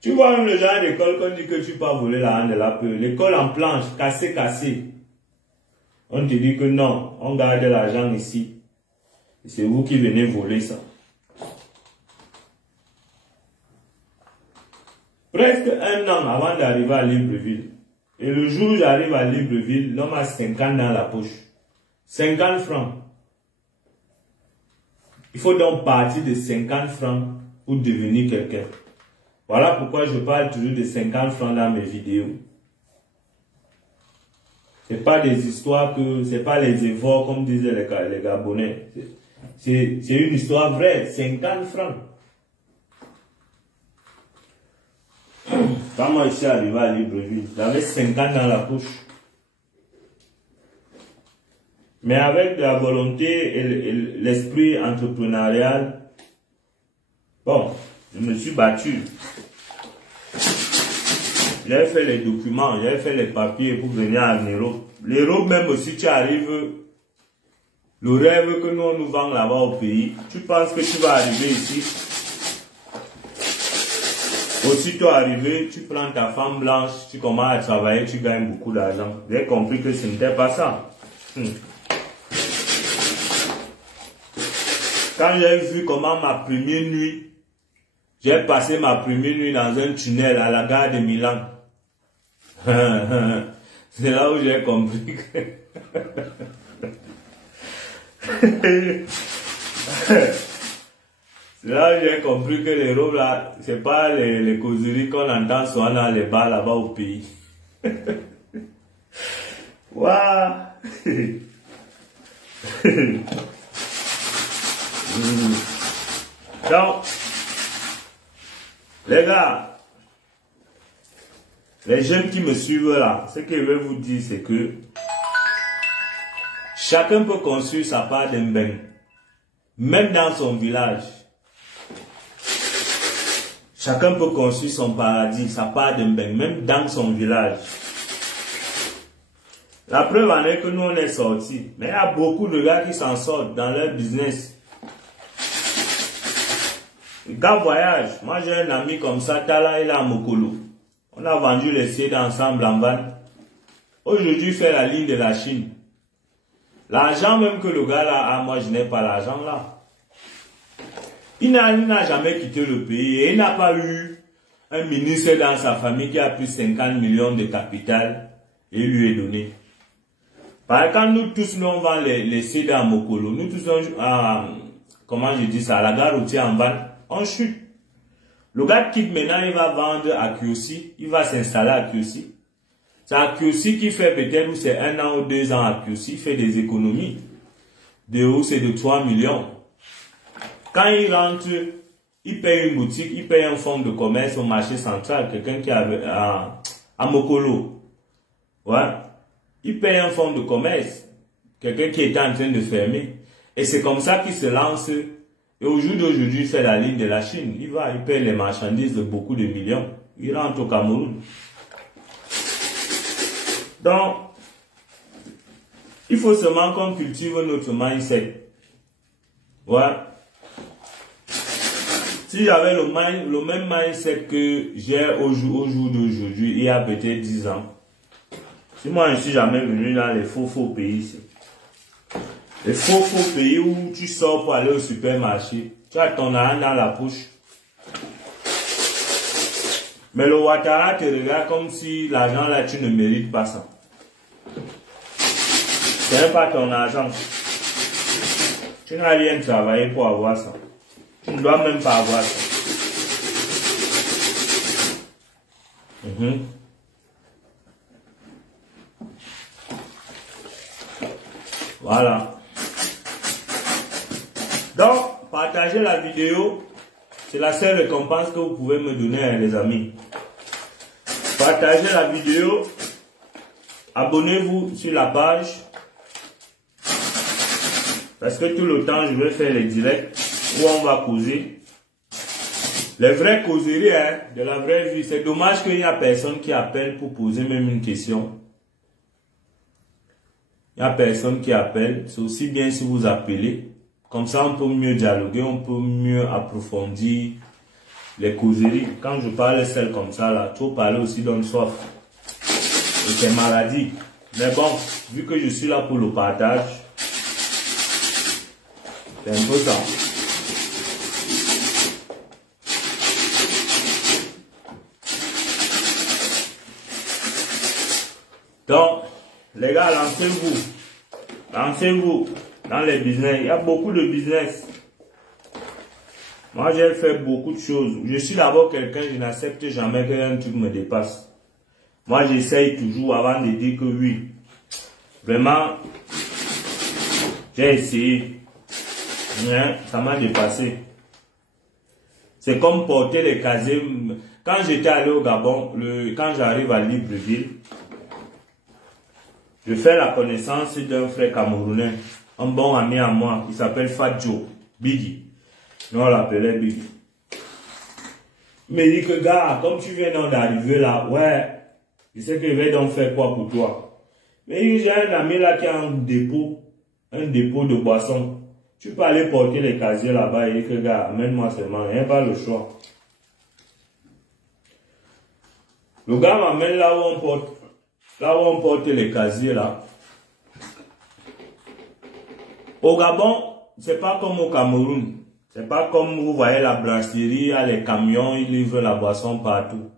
Tu vois même le genre d'école qu'on dit que tu peux pas voler l'argent de l'APE. L'école en planche, cassée. On te dit que non, on garde l'argent ici. C'est vous qui venez voler ça. Presque un an avant d'arriver à Libreville. Et le jour où j'arrive à Libreville, l'homme a 50 dans la poche. 50 francs. Il faut donc partir de 50 francs pour devenir quelqu'un. Voilà pourquoi je parle toujours de 50 francs dans mes vidéos. C'est pas des histoires que, c'est pas les efforts comme disaient les Gabonais. C'est une histoire vraie, 50 francs. Quand moi je suis arrivé à Libreville, j'avais 50 dans la poche. Mais avec de la volonté et l'esprit entrepreneurial, bon, je me suis battu. J'avais fait les documents, j'avais fait les papiers pour venir en Europe. L'Europe, même si tu arrives, le rêve que nous on nous vend là-bas au pays, tu penses que tu vas arriver ici. Aussitôt arrivé, tu prends ta femme blanche, tu commences à travailler, tu gagnes beaucoup d'argent. J'ai compris que ce n'était pas ça. Quand j'ai vu comment ma première nuit, j'ai passé ma première nuit dans un tunnel à la gare de Milan. C'est là où j'ai compris que... C'est là où j'ai compris que les robes là, c'est pas les causeries qu'on entend souvent dans les bars là-bas au pays. Waouh! Donc, les gars, les jeunes qui me suivent là, ce que je vais vous dire, c'est que chacun peut construire sa part d'un bain, même dans son village. Chacun peut construire son paradis, sa part d'un bain, même dans son village. La preuve en est que nous on est sortis, mais il y a beaucoup de gars qui s'en sortent dans leur business. Les gars voyagent. Moi j'ai un ami comme ça, Tala, il est à Mokolo. On a vendu les CD ensemble en van. Aujourd'hui, il fait la ligne de la Chine. L'argent même que le gars là a, moi je n'ai pas l'argent là. Il n'a jamais quitté le pays et il n'a pas eu un ministre dans sa famille qui a plus 50 millions de capital et lui est donné. Par exemple, quand nous tous nous on vend les CD à Mokolo, nous tous comment je dis ça, à la gare routière en van, on chute. Le gars quitte maintenant, il va vendre à Kiosi, il va s'installer à Kiosi. C'est à Kiosi qui fait peut-être, ou c'est 1 an ou 2 ans à Kiosi, il fait des économies. De haut, c'est de 3 millions. Quand il rentre, il paye une boutique, il paye un fonds de commerce au marché central, quelqu'un qui avait à Mokolo. Ouais. Il paye un fonds de commerce, quelqu'un qui était en train de fermer. Et c'est comme ça qu'il se lance. Et au jour d'aujourd'hui, il fait la ligne de la Chine. Il va, il paye les marchandises de beaucoup de millions. Il rentre au Cameroun. Donc, il faut seulement qu'on cultive notre mindset. Ouais. Si j'avais le même mindset que j'ai au jour d'aujourd'hui, il y a peut-être 10 ans. Si moi je ne suis jamais venu dans les faux pays ici. Les faux pays où tu sors pour aller au supermarché, tu as ton argent dans la poche. Mais le Ouattara te regarde comme si l'argent là tu ne mérites pas ça. Ce n'est pas ton argent. Tu n'as rien travaillé pour avoir ça. Tu ne dois même pas avoir ça. Voilà. Donc, partagez la vidéo. C'est la seule récompense que vous pouvez me donner, les amis. Partagez la vidéo. Abonnez-vous sur la page. Parce que tout le temps, je vais faire les directs où on va causer. Les vraies causeries, hein, de la vraie vie. C'est dommage qu'il n'y a personne qui appelle pour poser même une question. Il n'y a personne qui appelle. C'est aussi bien si vous appelez. Comme ça, on peut mieux dialoguer, on peut mieux approfondir les causeries. Quand je parle seul comme ça, là, tu peux parler aussi d'une soif. Et c'est maladie. Mais bon, vu que je suis là pour le partage, c'est un peu ça. Donc, les gars, lancez-vous. Lancez-vous dans les business. Il y a beaucoup de business. Moi, j'ai fait beaucoup de choses. Je suis d'abord quelqu'un, je n'accepte jamais qu'un truc me dépasse. Moi, j'essaye toujours avant de dire que oui. Vraiment, j'ai essayé. Hein, ça m'a dépassé. C'est comme porter les casiers. Quand j'étais allé au Gabon, quand j'arrive à Libreville, je fais la connaissance d'un frère camerounais, un bon ami à moi, qui s'appelle Fadjo, Biggie. Nous on l'appelait Biggie. Il me dit que gars, comme tu viens d'arriver là, ouais, je sais que je vais donc faire quoi pour toi. Mais j'ai un ami là qui a un dépôt de boissons. Tu peux aller porter les casiers là-bas et dire que gars, amène-moi seulement, il n'y a pas le choix. Le gars m'amène là où on porte les casiers là. Au Gabon, c'est pas comme au Cameroun. C'est pas comme vous voyez la brasserie, les camions, ils livrent la boisson partout.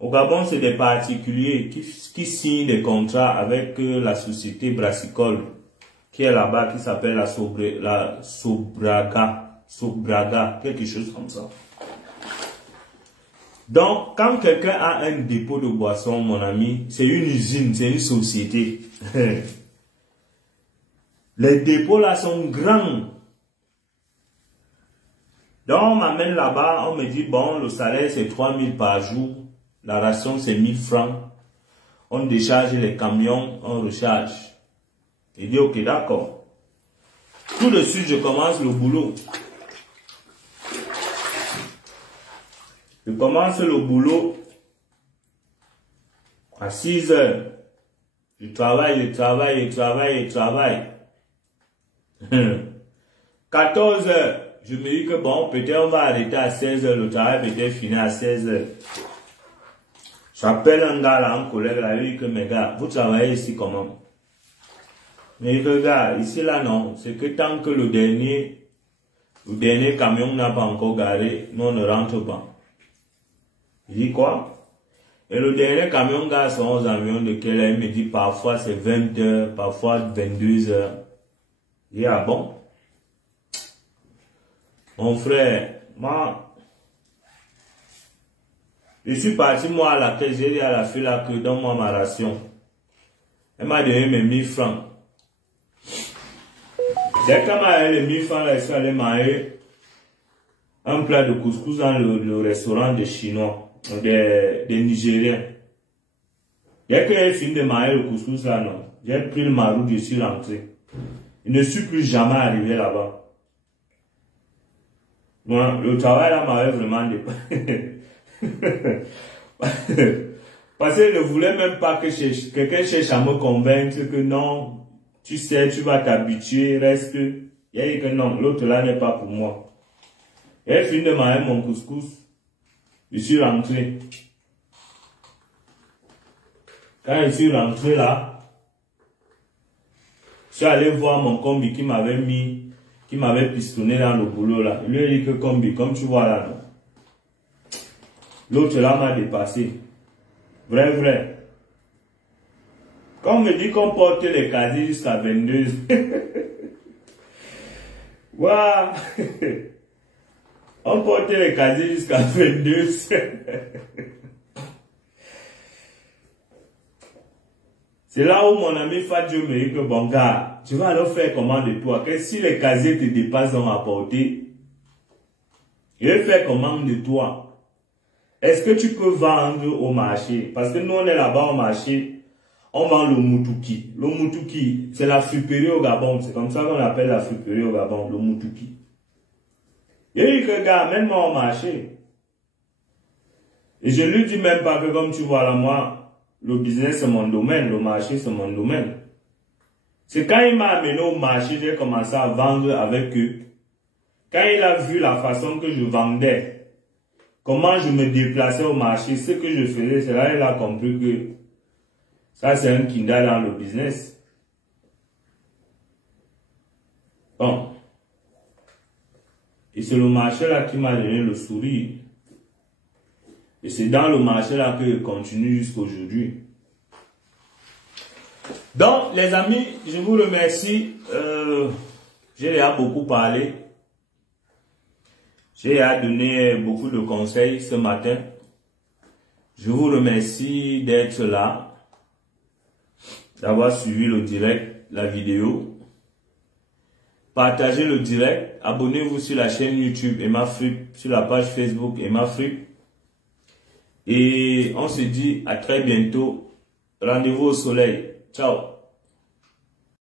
Au Gabon, c'est des particuliers qui signent des contrats avec la société brassicole qui est là-bas, qui s'appelle la Sobraga, quelque chose comme ça. Donc, quand quelqu'un a un dépôt de boisson, mon ami, c'est une usine, c'est une société. Les dépôts là sont grands. Donc, on m'amène là-bas, on me dit, bon, le salaire c'est 3000 par jour, la ration c'est 1000 francs. On décharge les camions, on recharge. Il dit, ok, d'accord. Tout de suite, je commence le boulot. Je commence le boulot à 6 heures. Je travaille. 14 heures. Je me dis que bon, peut-être on va arrêter à 16 heures. Le travail peut-être fini à 16 heures. J'appelle un gars là, un collègue là, il dit que mes gars, vous travaillez ici comment? Mais il dit que gars, ici là non, c'est que tant que le dernier camion n'a pas encore garé, nous on ne rentre pas. Il dit quoi? Et le dernier camion gars sont aux environs de quelle heure? Il me dit parfois c'est 20 heures, parfois 22 heures. Il dit ah bon? Mon frère, moi, je suis parti moi à la caisse, j'ai dit à la fille là que donne-moi ma ration. Elle m'a donné mes 1000 francs. Dès qu'elle m'a donné les 1000 francs, là, je suis allé manger un plat de couscous dans le restaurant des Chinois. Des Nigériens. Dès que j'ai fini de manger le couscous là, non, j'ai pris le marou, je suis rentré. Je ne suis plus jamais arrivé là-bas. Moi, le travail là m'avait vraiment dépassé. Parce que je ne voulais même pas que quelqu'un cherche à me convaincre que non, tu sais, tu vas t'habituer, reste. Il a dit que non, l'autre là n'est pas pour moi. J'ai fini de manger mon couscous. Je suis rentré. Quand je suis rentré là, je suis allé voir mon combi qui m'avait pistonné dans le boulot là. Il lui a dit que combi, comme tu vois là, l'autre là m'a dépassé. Vrai. Quand on me dit qu'on porte les casiers jusqu'à 22. Waouh! On portait les casiers jusqu'à 22. C'est là où mon ami Fadjo me dit que bon gars, tu vas alors faire comment de toi? Que si les casiers te dépassent dans ma portée, je vais faire comment de toi? Est-ce que tu peux vendre au marché? Parce que nous on est là-bas au marché, on vend le mutuki. Le mutuki, c'est la friperie au Gabon. C'est comme ça qu'on appelle la friperie au Gabon, le mutuki. Il dit que gars, amène-moi au marché. Et je lui dis même pas que comme tu vois là, moi, le business c'est mon domaine, le marché c'est mon domaine. C'est quand il m'a amené au marché, j'ai commencé à vendre avec eux. Quand il a vu la façon que je vendais, comment je me déplaçais au marché, ce que je faisais, c'est là qu'il a compris que ça c'est un kinda dans le business. Bon. Et c'est le marché là qui m'a donné le sourire. Et c'est dans le marché là que je continue jusqu'à aujourd'hui. Donc, les amis, je vous remercie. J'ai déjà beaucoup parlé. J'ai déjà donné beaucoup de conseils ce matin. Je vous remercie d'être là, d'avoir suivi le direct, la vidéo. Partagez le direct. Abonnez-vous sur la chaîne YouTube Emma Fripp, sur la page Facebook Emma Fripp. Et on se dit à très bientôt. Rendez-vous au soleil. Ciao.